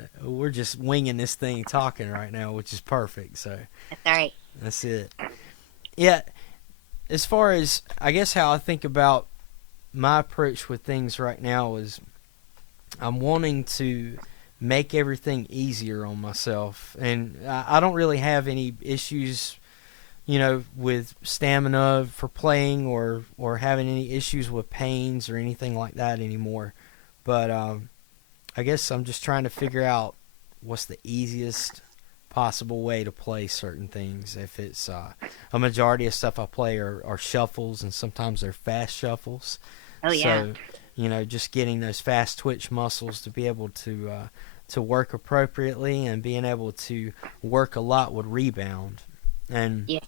winging this thing, talking right now, which is perfect. So that's all right. That's it. Yeah, as far as I guess how I think about my approach with things right now is I'm wanting to make everything easier on myself, and I don't really have any issues, with stamina for playing or having any issues with pains or anything like that anymore. But I guess I'm just trying to figure out what's the easiest possible way to play certain things. If it's a majority of stuff I play are shuffles, and sometimes they're fast shuffles. Oh yeah. So just getting those fast twitch muscles to be able to work appropriately, and being able to work a lot with rebound. And yeah.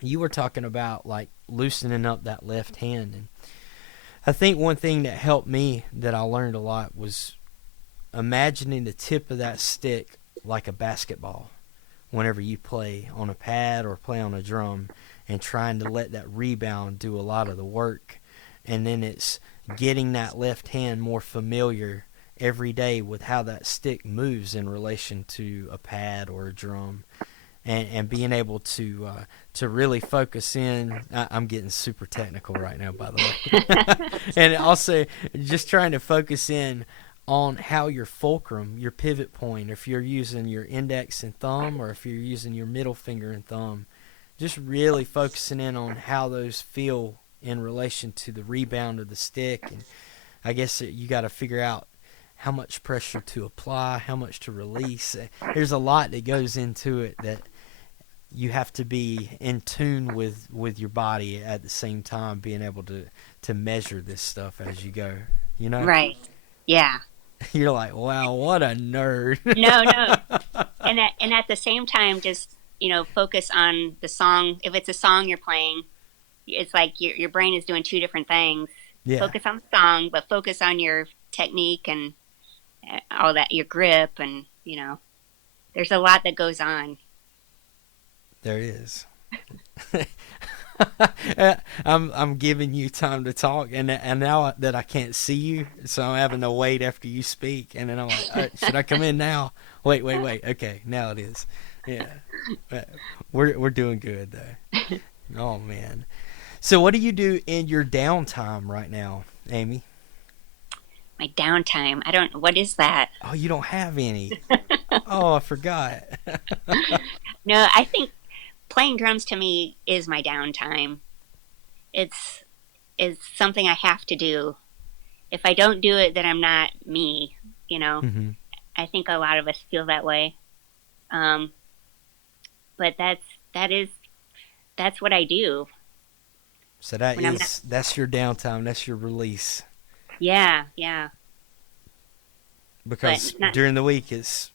You were talking about like loosening up that left hand, and I think one thing that helped me that I learned a lot was imagining the tip of that stick like a basketball whenever you play on a pad or play on a drum, and trying to let that rebound do a lot of the work. And then it's getting that left hand more familiar every day with how that stick moves in relation to a pad or a drum, and being able to really focus in. I'm getting super technical right now, by the way. And also just trying to focus in on how your fulcrum, your pivot point, if you're using your index and thumb, or if you're using your middle finger and thumb, just really focusing in on how those feel in relation to the rebound of the stick. And I guess you got to figure out how much pressure to apply, how much to release. There's a lot that goes into it that you have to be in tune with your body at the same time, being able to measure this stuff as you go, Right. Yeah. You're like, wow, what a nerd. No. And at the same time, just, focus on the song. If it's a song you're playing, it's like your brain is doing two different things. Yeah. Focus on the song, but focus on your technique and all that, your grip, and, there's a lot that goes on. There is. I'm giving you time to talk, and now that I can't see you, so I'm having to wait after you speak, and then I'm like, should I come in now? Wait. Okay, now it is. Yeah, we're doing good though. Oh man. So what do you do in your downtime right now, Amy? My downtime? What is that? Oh, you don't have any. Oh, I forgot. No, I think playing drums to me is my downtime. It's something I have to do. If I don't do it, then I'm not me, Mm-hmm. I think a lot of us feel that way. But that's what I do. So that's your downtime, that's your release. Yeah. Because during the week it's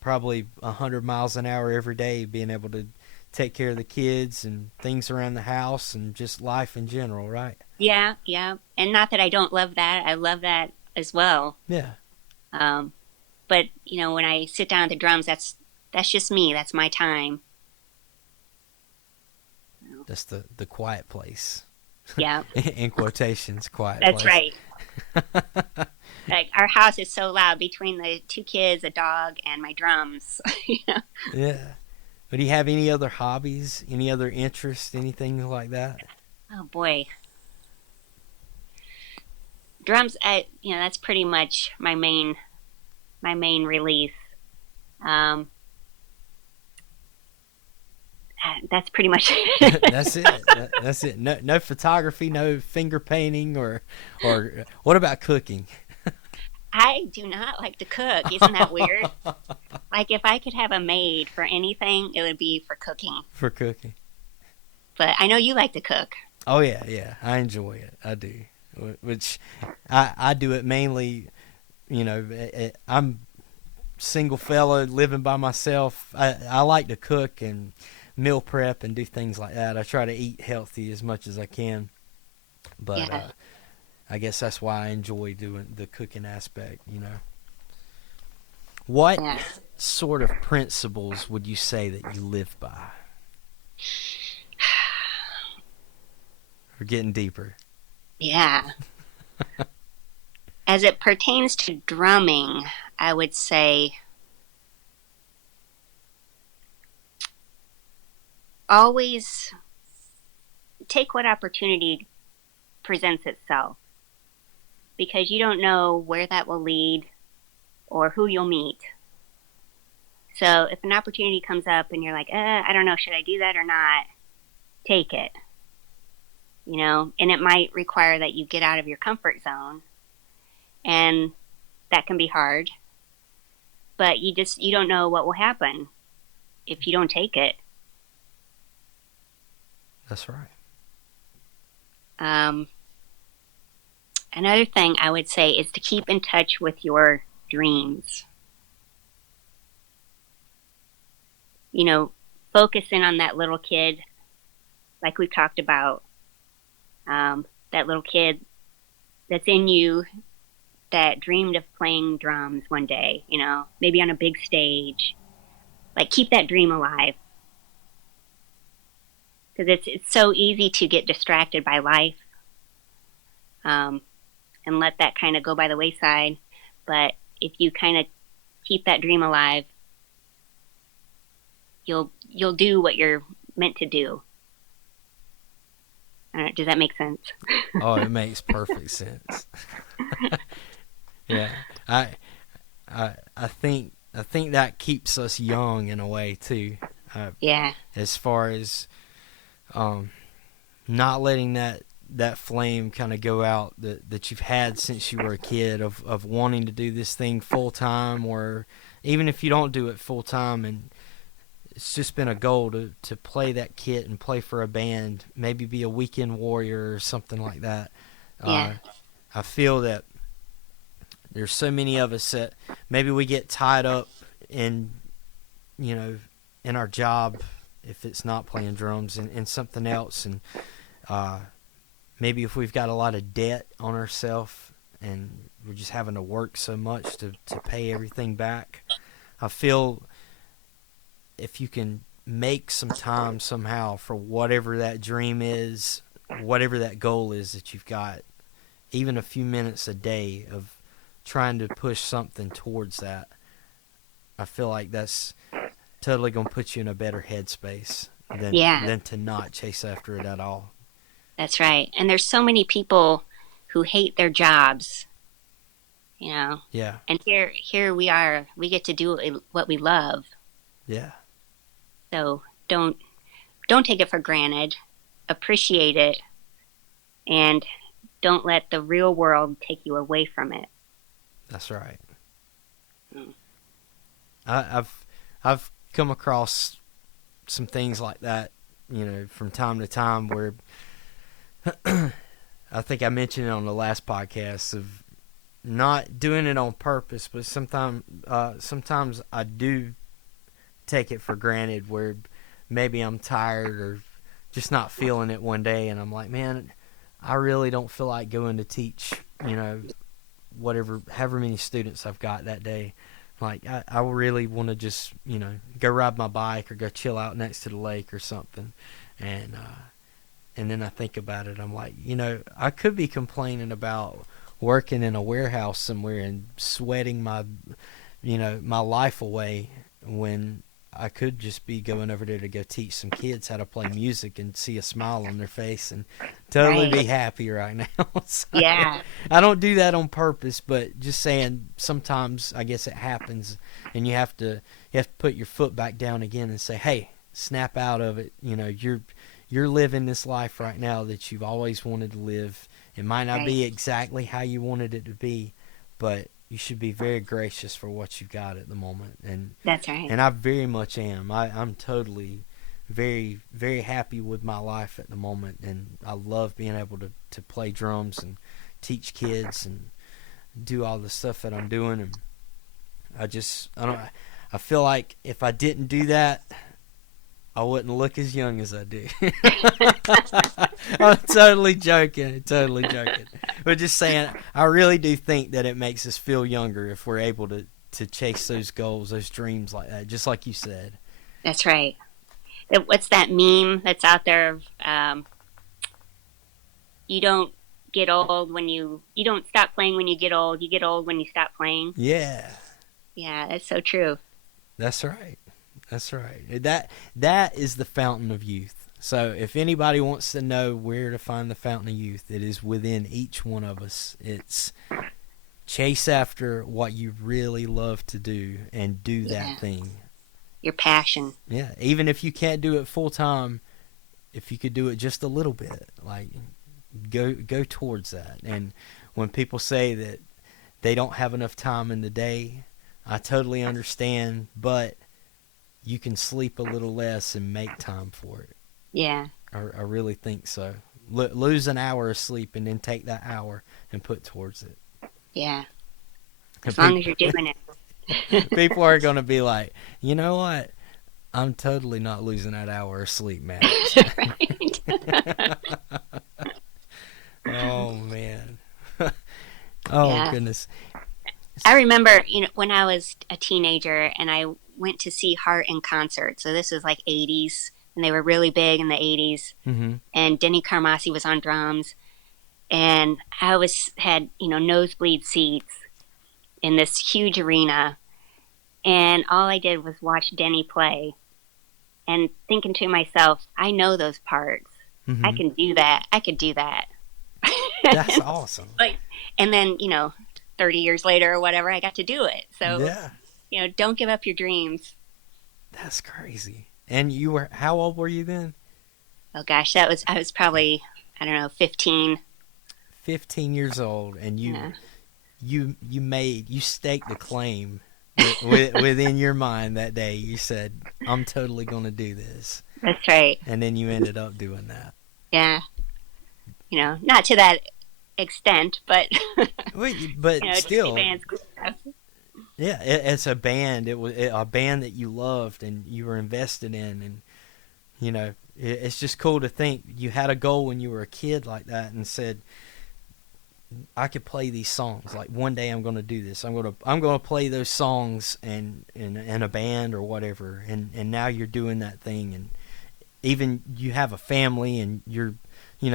probably 100 miles an hour every day, being able to take care of the kids and things around the house and just life in general, right? Yeah. And not that I don't love that. I love that as well. Yeah. But, when I sit down at the drums, that's just me. That's my time. That's the quiet place. Yeah. In quotations, quiet That's place. Right. Like, our house is so loud between the two kids, a dog, and my drums. Yeah. But do you have any other hobbies, any other interests, anything like that? Oh boy. Drums, that's pretty much my main release. That's pretty much it. That's it. That's it. No photography, no finger painting, or what about cooking? I do not like to cook. Isn't that weird? Like, if I could have a maid for anything, it would be for cooking. For cooking. But I know you like to cook. Oh, yeah. I enjoy it. I do. Which I do it mainly, I'm single fella living by myself. I like to cook, meal prep and do things like that. I try to eat healthy as much as I can, but Yeah. I guess that's why I enjoy doing the cooking aspect. What Yeah. sort of principles would you say that you live by? We're getting deeper. Yeah. As it pertains to drumming, I would say always take what opportunity presents itself, because you don't know where that will lead or who you'll meet. So if an opportunity comes up and you're like, I don't know, should I do that or not? Take it. And it might require that you get out of your comfort zone, and that can be hard, but you don't know what will happen if you don't take it. That's right. Another thing I would say is to keep in touch with your dreams. Focus in on that little kid, like we talked about, that little kid that's in you that dreamed of playing drums one day, maybe on a big stage. Like, keep that dream alive. Because it's so easy to get distracted by life, and let that kind of go by the wayside. But if you kind of keep that dream alive, you'll do what you're meant to do. Does that make sense? Oh, it makes perfect sense. Yeah, I think that keeps us young in a way too. Yeah. As far as not letting that flame kind of go out that you've had since you were a kid of wanting to do this thing full time, or even if you don't do it full time and it's just been a goal to play that kit and play for a band, maybe be a weekend warrior or something like that. Yeah. I feel that there's so many of us that maybe we get tied up in our job, if it's not playing drums, and something else, and maybe if we've got a lot of debt on ourselves and we're just having to work so much to pay everything back. I feel if you can make some time somehow for whatever that dream is, whatever that goal is that you've got, even a few minutes a day of trying to push something towards that, I feel like that's totally going to put you in a better headspace than to not chase after it at all. That's right. And there's so many people who hate their jobs, Yeah. And here we are. We get to do what we love. Yeah. So don't take it for granted. Appreciate it, and don't let the real world take you away from it. That's right. I've come across some things like that, from time to time, where I think I mentioned it on the last podcast of not doing it on purpose, but sometimes I do take it for granted, where maybe I'm tired or just not feeling it one day, and I'm like, man, I really don't feel like going to teach, however many students I've got that day. Like, I really want to just, go ride my bike or go chill out next to the lake or something. And then I think about it. I'm like, I could be complaining about working in a warehouse somewhere and sweating my life away, when I could just be going over there to go teach some kids how to play music and see a smile on their face and totally be happy right now. So, yeah. I don't do that on purpose, but just saying, sometimes I guess it happens, and you have to put your foot back down again and say, hey, snap out of it. You're living this life right now that you've always wanted to live. It might not be exactly how you wanted it to be, but you should be very gracious for what you've got at the moment. And that's right. And I very much am. I'm totally very, very happy with my life at the moment, and I love being able to play drums and teach kids and do all the stuff that I'm doing. And I feel like if I didn't do that, I wouldn't look as young as I do. I'm totally joking. Totally joking. But just saying, I really do think that it makes us feel younger if we're able to chase those goals, those dreams like that, just like you said. That's right. What's that meme that's out there? You don't get old when you don't stop playing when you get old. You get old when you stop playing. Yeah. Yeah, that's so true. That's right. That's right. That is the fountain of youth. So if anybody wants to know where to find the fountain of youth, it is within each one of us. It's chase after what you really love to do and do that thing. Your passion. Yeah. Even if you can't do it full time, if you could do it just a little bit, like go towards that. And when people say that they don't have enough time in the day, I totally understand, but you can sleep a little less and make time for it. Yeah. I really think so. Lose an hour of sleep and then take that hour and put towards it. Yeah. As long as you're doing it. People are going to be like, you know what? I'm totally not losing that hour of sleep, man. Oh, man. Goodness. I remember, when I was a teenager and I went to see Heart in concert. So this was like 80s, and they were really big in the 80s. Mm-hmm. And Denny Carmassi was on drums. And I had nosebleed seats in this huge arena. And all I did was watch Denny play and thinking to myself, I know those parts. Mm-hmm. I can do that. I could do that. That's awesome. And then, 30 years later or whatever, I got to do it. So, don't give up your dreams. That's crazy. And how old were you then? Oh gosh, I was probably, 15. 15 years old, and you staked a claim within your mind that day. You said, I'm totally going to do this. That's right. And then you ended up doing that. Yeah. Not to that extent, but but still, yeah, it's a band. It was a band that you loved and you were invested in, and it's just cool to think you had a goal when you were a kid like that and said, I could play these songs. Like one day I'm going to do this. I'm going to play those songs in a band or whatever. And now you're doing that thing, and even you have a family and you're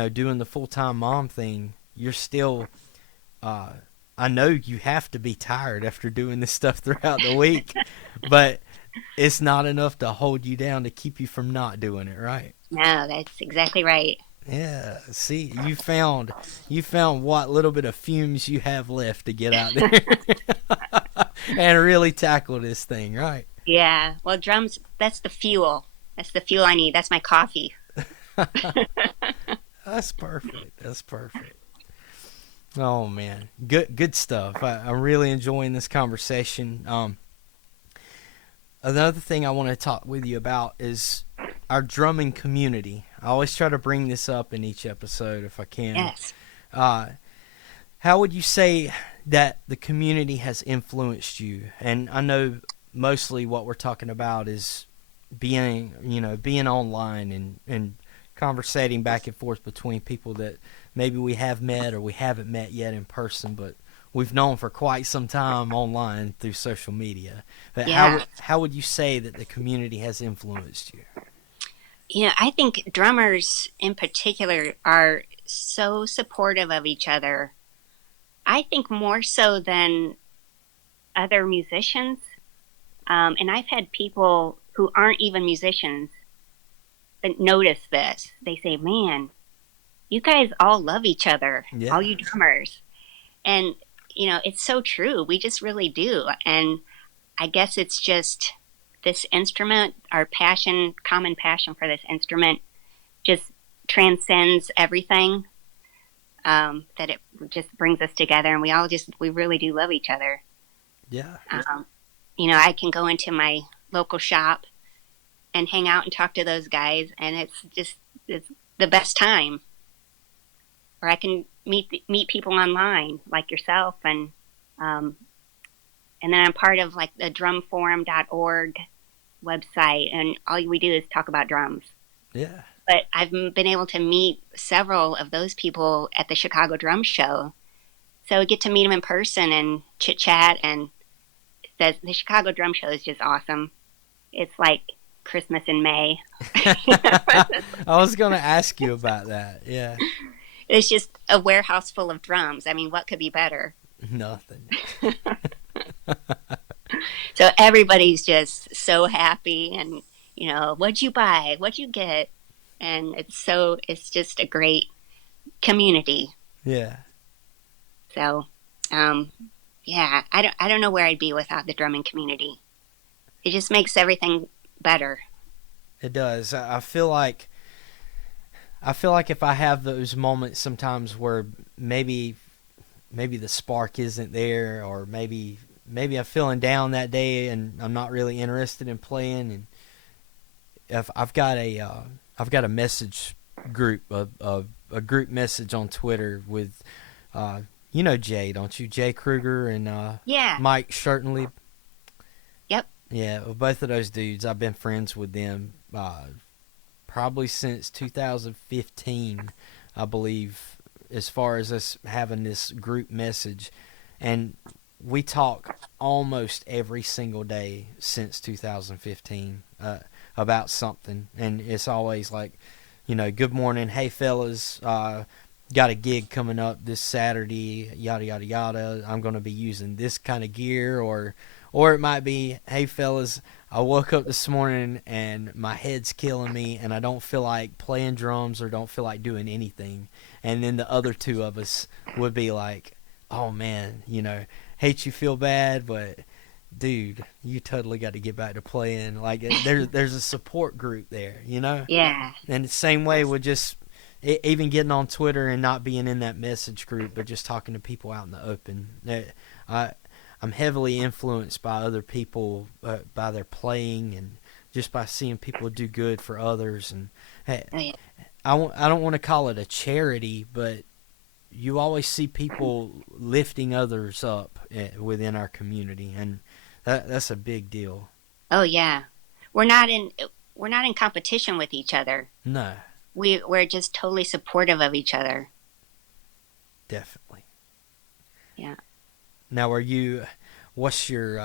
doing the full-time mom thing. You're still, I know you have to be tired after doing this stuff throughout the week, but it's not enough to hold you down to keep you from not doing it, right? No, that's exactly right. Yeah, see, you found what little bit of fumes you have left to get out there and really tackle this thing, right? Yeah, well, drums, that's the fuel. That's the fuel I need. That's my coffee. That's perfect. That's perfect. Oh, man. Good stuff. I'm really enjoying this conversation. Another thing I want to talk with you about is our drumming community. I always try to bring this up in each episode if I can. Yes. How would you say that the community has influenced you? And I know mostly what we're talking about is being online and conversating back and forth between people that maybe we have met or we haven't met yet in person, but we've known for quite some time online through social media. But how would you say that the community has influenced you? I think drummers in particular are so supportive of each other. I think more so than other musicians. And I've had people who aren't even musicians that notice this. They say, man, you guys all love each other, all you drummers. And, it's so true. We just really do. And I guess it's just this instrument, our passion, common passion for this instrument just transcends everything, that it just brings us together. And we really do love each other. Yeah. I can go into my local shop and hang out and talk to those guys, and it's the best time. Or I can meet people online like yourself, and then I'm part of like the drumforum.org, website, and all we do is talk about drums. Yeah. But I've been able to meet several of those people at the Chicago Drum Show. So I get to meet them in person and chit chat, and the Chicago Drum Show is just awesome. It's like Christmas in May. I was going to ask you about that. Yeah. It's just a warehouse full of drums. I mean, what could be better? Nothing. So everybody's just so happy, and what'd you buy? What'd you get? And it's just a great community. Yeah. So, yeah, I don't know where I'd be without the drumming community. It just makes everything better. It does. I feel like if I have those moments sometimes where maybe the spark isn't there, or maybe I'm feeling down that day and I'm not really interested in playing, and if I've got a message group, a group message on Twitter with Jay, don't you? Jay Kruger and Yeah. Mike Schertenlieb. Yep. Yeah, well, both of those dudes, I've been friends with them probably since 2015, I believe, as far as us having this group message. And we talk almost every single day since 2015 about something. And it's always like, good morning, hey fellas, got a gig coming up this Saturday, yada, yada, yada. I'm going to be using this kind of gear, or it might be, hey fellas, I woke up this morning and my head's killing me and I don't feel like playing drums or don't feel like doing anything. And then the other two of us would be like, oh man, hate you feel bad, but dude, you totally got to get back to playing. Like there's a support group there, Yeah. And the same way with just even getting on Twitter and not being in that message group, but just talking to people out in the open. I'm heavily influenced by other people, by their playing, and just by seeing people do good for others. And hey, Oh, yeah. I don't want to call it a charity, but you always see people lifting others up within our community, and that's a big deal. Oh yeah. We're not in competition with each other. No. We're just totally supportive of each other. Definitely. Yeah. Now, what's your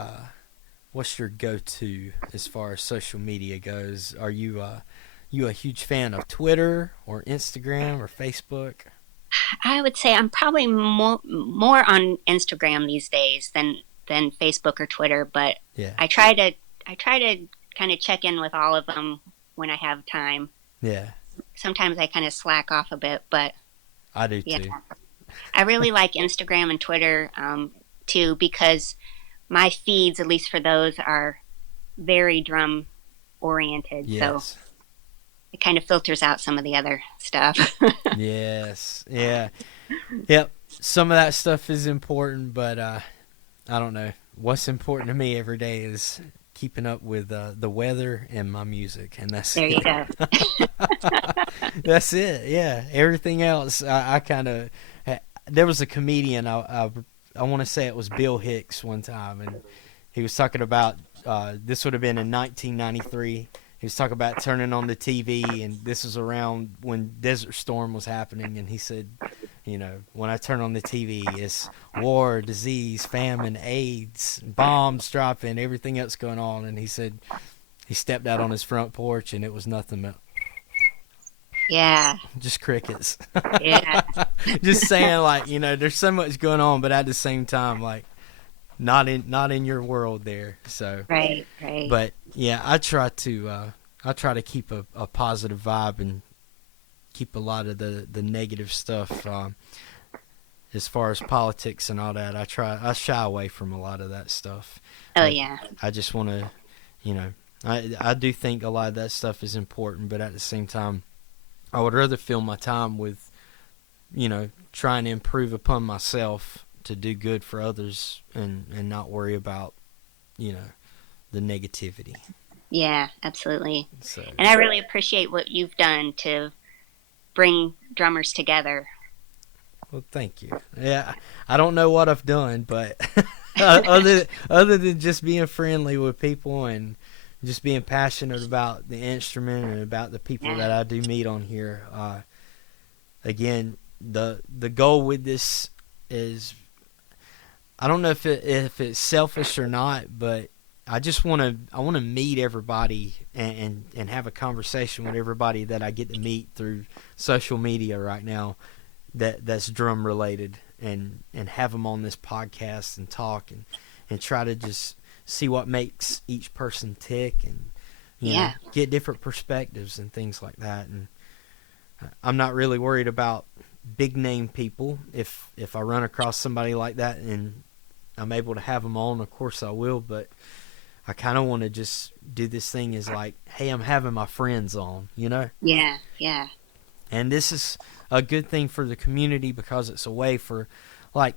go-to as far as social media goes? Are you a huge fan of Twitter or Instagram or Facebook? I would say I'm probably more on Instagram these days than Facebook or Twitter, but Yeah. I try to kind of check in with all of them when I have time. Yeah. Sometimes I kind of slack off a bit, but I do yeah. too. I really like Instagram and Twitter too, because my feeds, at least for those, are very drum oriented. Yes. So it kind of filters out some of the other stuff. Yes. Yeah. Yep. Some of that stuff is important, but I don't know. What's important to me every day is keeping up with the weather and my music, and that's There you go. That's it. Yeah. Everything else, I kind of. There was a comedian. I want to say it was Bill Hicks one time, and he was talking about this would have been in 1993. He was talking about turning on the TV, and this was around when Desert Storm was happening, and he said, when I turn on the TV, it's war, disease, famine, AIDS, bombs dropping, everything else going on. And he said he stepped out on his front porch, and it was nothing but Yeah. just crickets. Yeah. Just saying, like, there's so much going on, but at the same time, like, not in your world there. So Right. But yeah, I try to keep a positive vibe and keep a lot of the negative stuff. As far as politics and all that, I shy away from a lot of that stuff. Oh yeah. I just want to, I do think a lot of that stuff is important, but at the same time, I would rather fill my time with, trying to improve upon myself to do good for others and not worry about, the negativity. Yeah, absolutely. So, And I really appreciate what you've done to bring drummers together. well, thank you. Yeah, I don't know what I've done, but other than just being friendly with people and just being passionate about the instrument and about the people that I do meet on here. Again, the goal with this is, I don't know if it's selfish or not, but I just want to meet everybody and have a conversation with everybody that I get to meet through social media right now that's drum related, and have them on this podcast and talk and try to just see what makes each person tick, and you know, get different perspectives and things like that. And I'm not really worried about big name people. If I run across somebody like that and I'm able to have them on, of course I will, but I kind of want to just do this thing as like, hey, I'm having my friends on, you know? Yeah. And this is a good thing for the community, because it's a way for, like,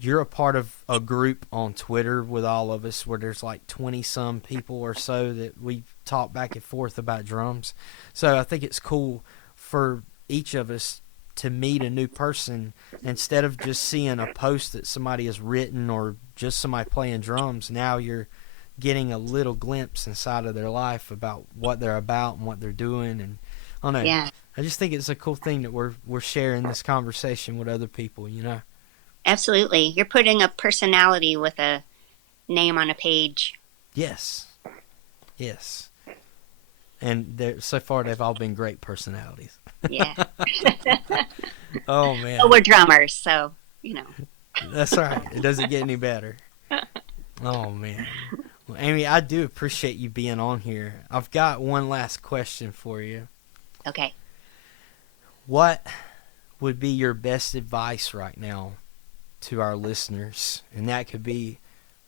you're a part of a group on Twitter with all of us where there's like 20-some people or so that we talk back and forth about drums. So I think it's cool for each of us to meet a new person instead of just seeing a post that somebody has written or just somebody playing drums. Now you're getting a little glimpse inside of their life about what they're about and what they're doing. And I don't know. Yeah. I just think it's a cool thing that we're sharing this conversation with other people, you know? Absolutely. You're putting a personality with a name on a page. Yes. And so far they've all been great personalities. Yeah. Oh, man. Well, we're drummers, so, you know. That's right. It doesn't get any better. Oh, man. Well, Amy, I do appreciate you being on here. I've got one last question for you. Okay. What would be your best advice right now to our listeners? And that could be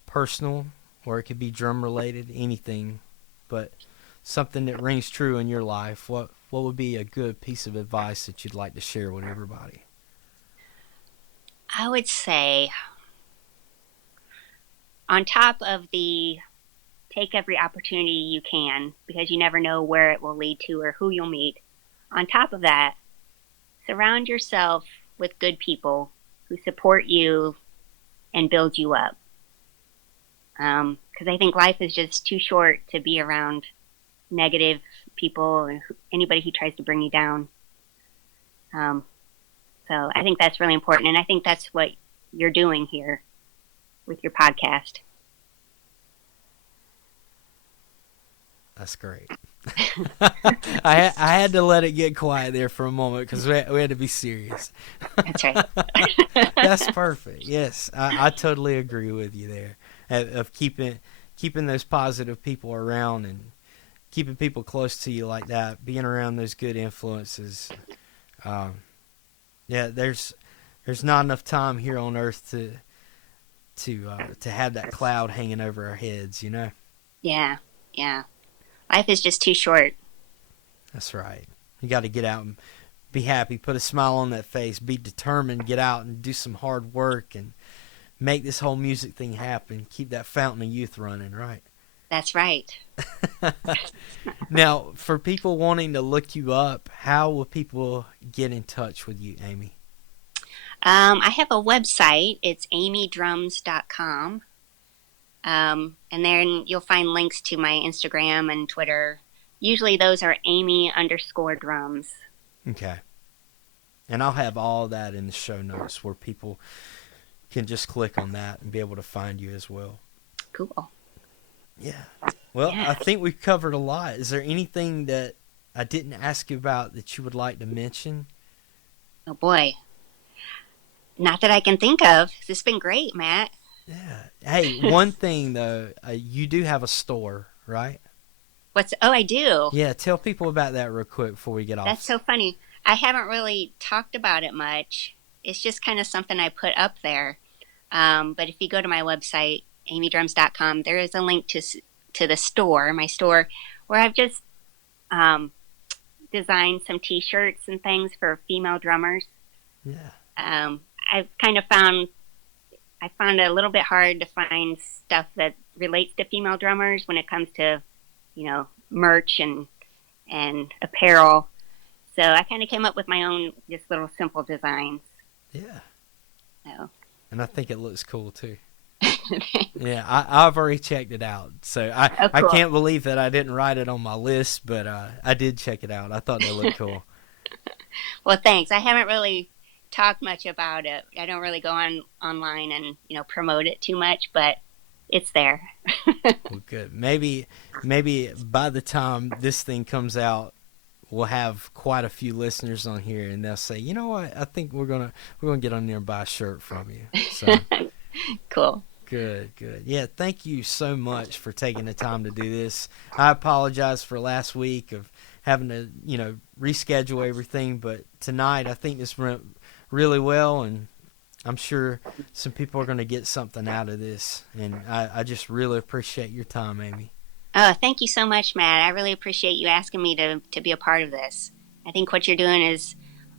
personal, or it could be drum related, anything, but something that rings true in your life. What would be a good piece of advice that you'd like to share with everybody? I would say, on top of the take every opportunity you can, because you never know where it will lead to or who you'll meet, on top of that, surround yourself with good people who support you and build you up. Because I think life is just too short to be around negative people and anybody who tries to bring you down. So I think that's really important, and I think that's what you're doing here with your podcast. That's great. I had to let it get quiet there for a moment because we had to be serious. That's right. That's perfect. Yes, I totally agree with you there. Of keeping those positive people around and keeping people close to you like that, being around those good influences. There's not enough time here on Earth to have that cloud hanging over our heads, you know? Yeah. Life is just too short. That's right. You got to get out and be happy, put a smile on that face, be determined, get out and do some hard work and make this whole music thing happen. Keep that fountain of youth running, right? That's right. Now, for people wanting to look you up, how will people get in touch with you, Amy? I have a website. It's amydrums.com. And then you'll find links to my Instagram and Twitter. Usually those are Amy_drums. Okay. And I'll have all that in the show notes where people can just click on that and be able to find you as well. Cool. Yeah. Well, I think we've covered a lot. Is there anything that I didn't ask you about that you would like to mention? Oh, boy. Not that I can think of. This has been great, Matt. Yeah. Hey, one thing, though. You do have a store, right? I do. Yeah, tell people about that real quick before we get off. That's so funny. I haven't really talked about it much. It's just kind of something I put up there. But if you go to my website, amydrums.com, there is a link to the store, my store, where I've just designed some T-shirts and things for female drummers. Yeah. I've kind of found it a little bit hard to find stuff that relates to female drummers when it comes to, merch and apparel. So I kind of came up with my own just little simple designs. Yeah. So. And I think it looks cool too. Yeah, I've already checked it out. So I Cool. can't believe that I didn't write it on my list, but I did check it out. I thought they looked cool. Well, thanks. I haven't really talked much about it. I don't really go online and promote it too much, but it's there. Well, good. Maybe by the time this thing comes out, we'll have quite a few listeners on here, and they'll say, "You know what? I think we're gonna get on there and buy a shirt from you." So Cool. good. Yeah, thank you so much for taking the time to do this. I apologize for last week of having to reschedule everything, but tonight I think this went really well, and I'm sure some people are going to get something out of this, and I just really appreciate your time, Amy. Oh, thank you so much, Matt. I really appreciate you asking me to be a part of this. I think what you're doing is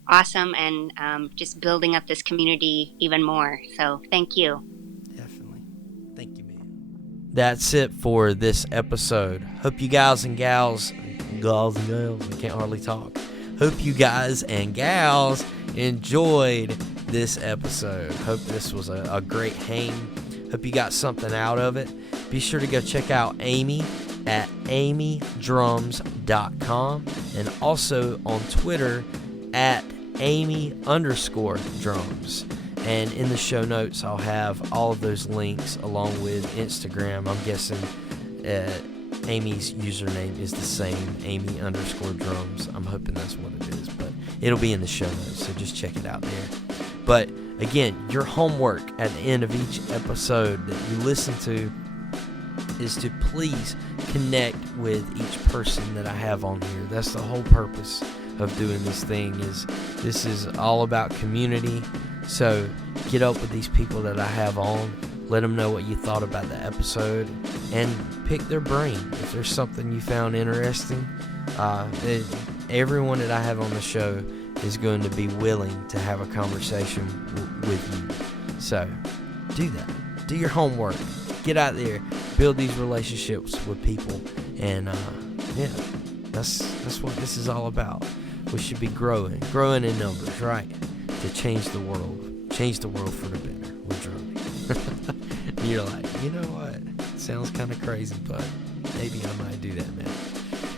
awesome, and just building up this community even more. So thank you. Definitely. Thank you, man. That's it for this episode. Hope you guys and gals, I can't hardly talk. Hope you guys and gals enjoyed this episode. Hope this was a great hang. Hope you got something out of it. Be sure to go check out Amy at amydrums.com, and also on Twitter at Amy_drums. And in the show notes, I'll have all of those links along with Instagram. I'm guessing Amy's username is the same, Amy_drums. I'm hoping that's what it is, but it'll be in the show notes, so just check it out there. But again, your homework at the end of each episode that you listen to is to please connect with each person that I have on here. That's the whole purpose of doing this thing. This is all about community. So get up with these people that I have on. Let them know what you thought about the episode, and pick their brain if there's something you found interesting. Everyone that I have on the show is going to be willing to have a conversation with you. So do that. Do your homework. Get out there. Build these relationships with people. And that's what this is all about. We should be growing in numbers, right? To change the world for the better with drumming. And you're like, you know what? Sounds kind of crazy, but maybe I might do that, man.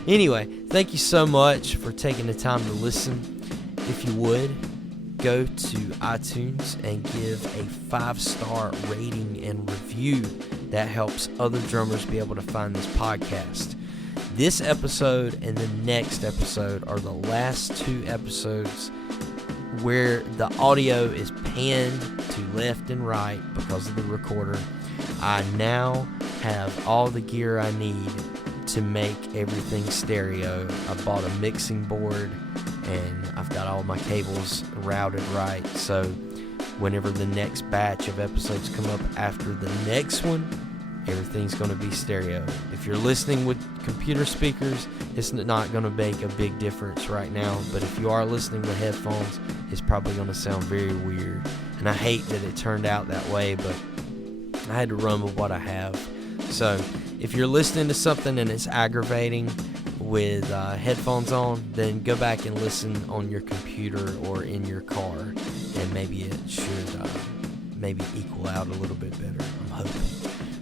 Anyway, thank you so much for taking the time to listen. If you would, go to iTunes and give a 5-star rating and review. That helps other drummers be able to find this podcast. This episode and the next episode are the last 2 episodes where the audio is panned to left and right because of the recorder. I now have all the gear I need to make everything stereo. I bought a mixing board, and I've got all my cables routed right, so whenever the next batch of episodes come up after the next one, everything's going to be stereo. If you're listening with computer speakers, it's not going to make a big difference right now, but if you are listening with headphones, it's probably going to sound very weird, and I hate that it turned out that way, but I had to run with what I have. So if you're listening to something and it's aggravating with headphones on, then go back and listen on your computer or in your car, and maybe it should maybe equal out a little bit better, I'm hoping.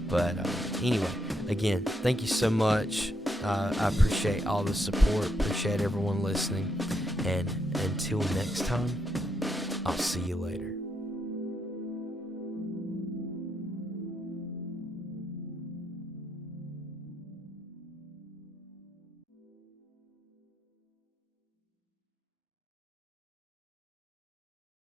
But anyway, again, thank you so much. I appreciate all the support, appreciate everyone listening, and until next time, I'll see you later.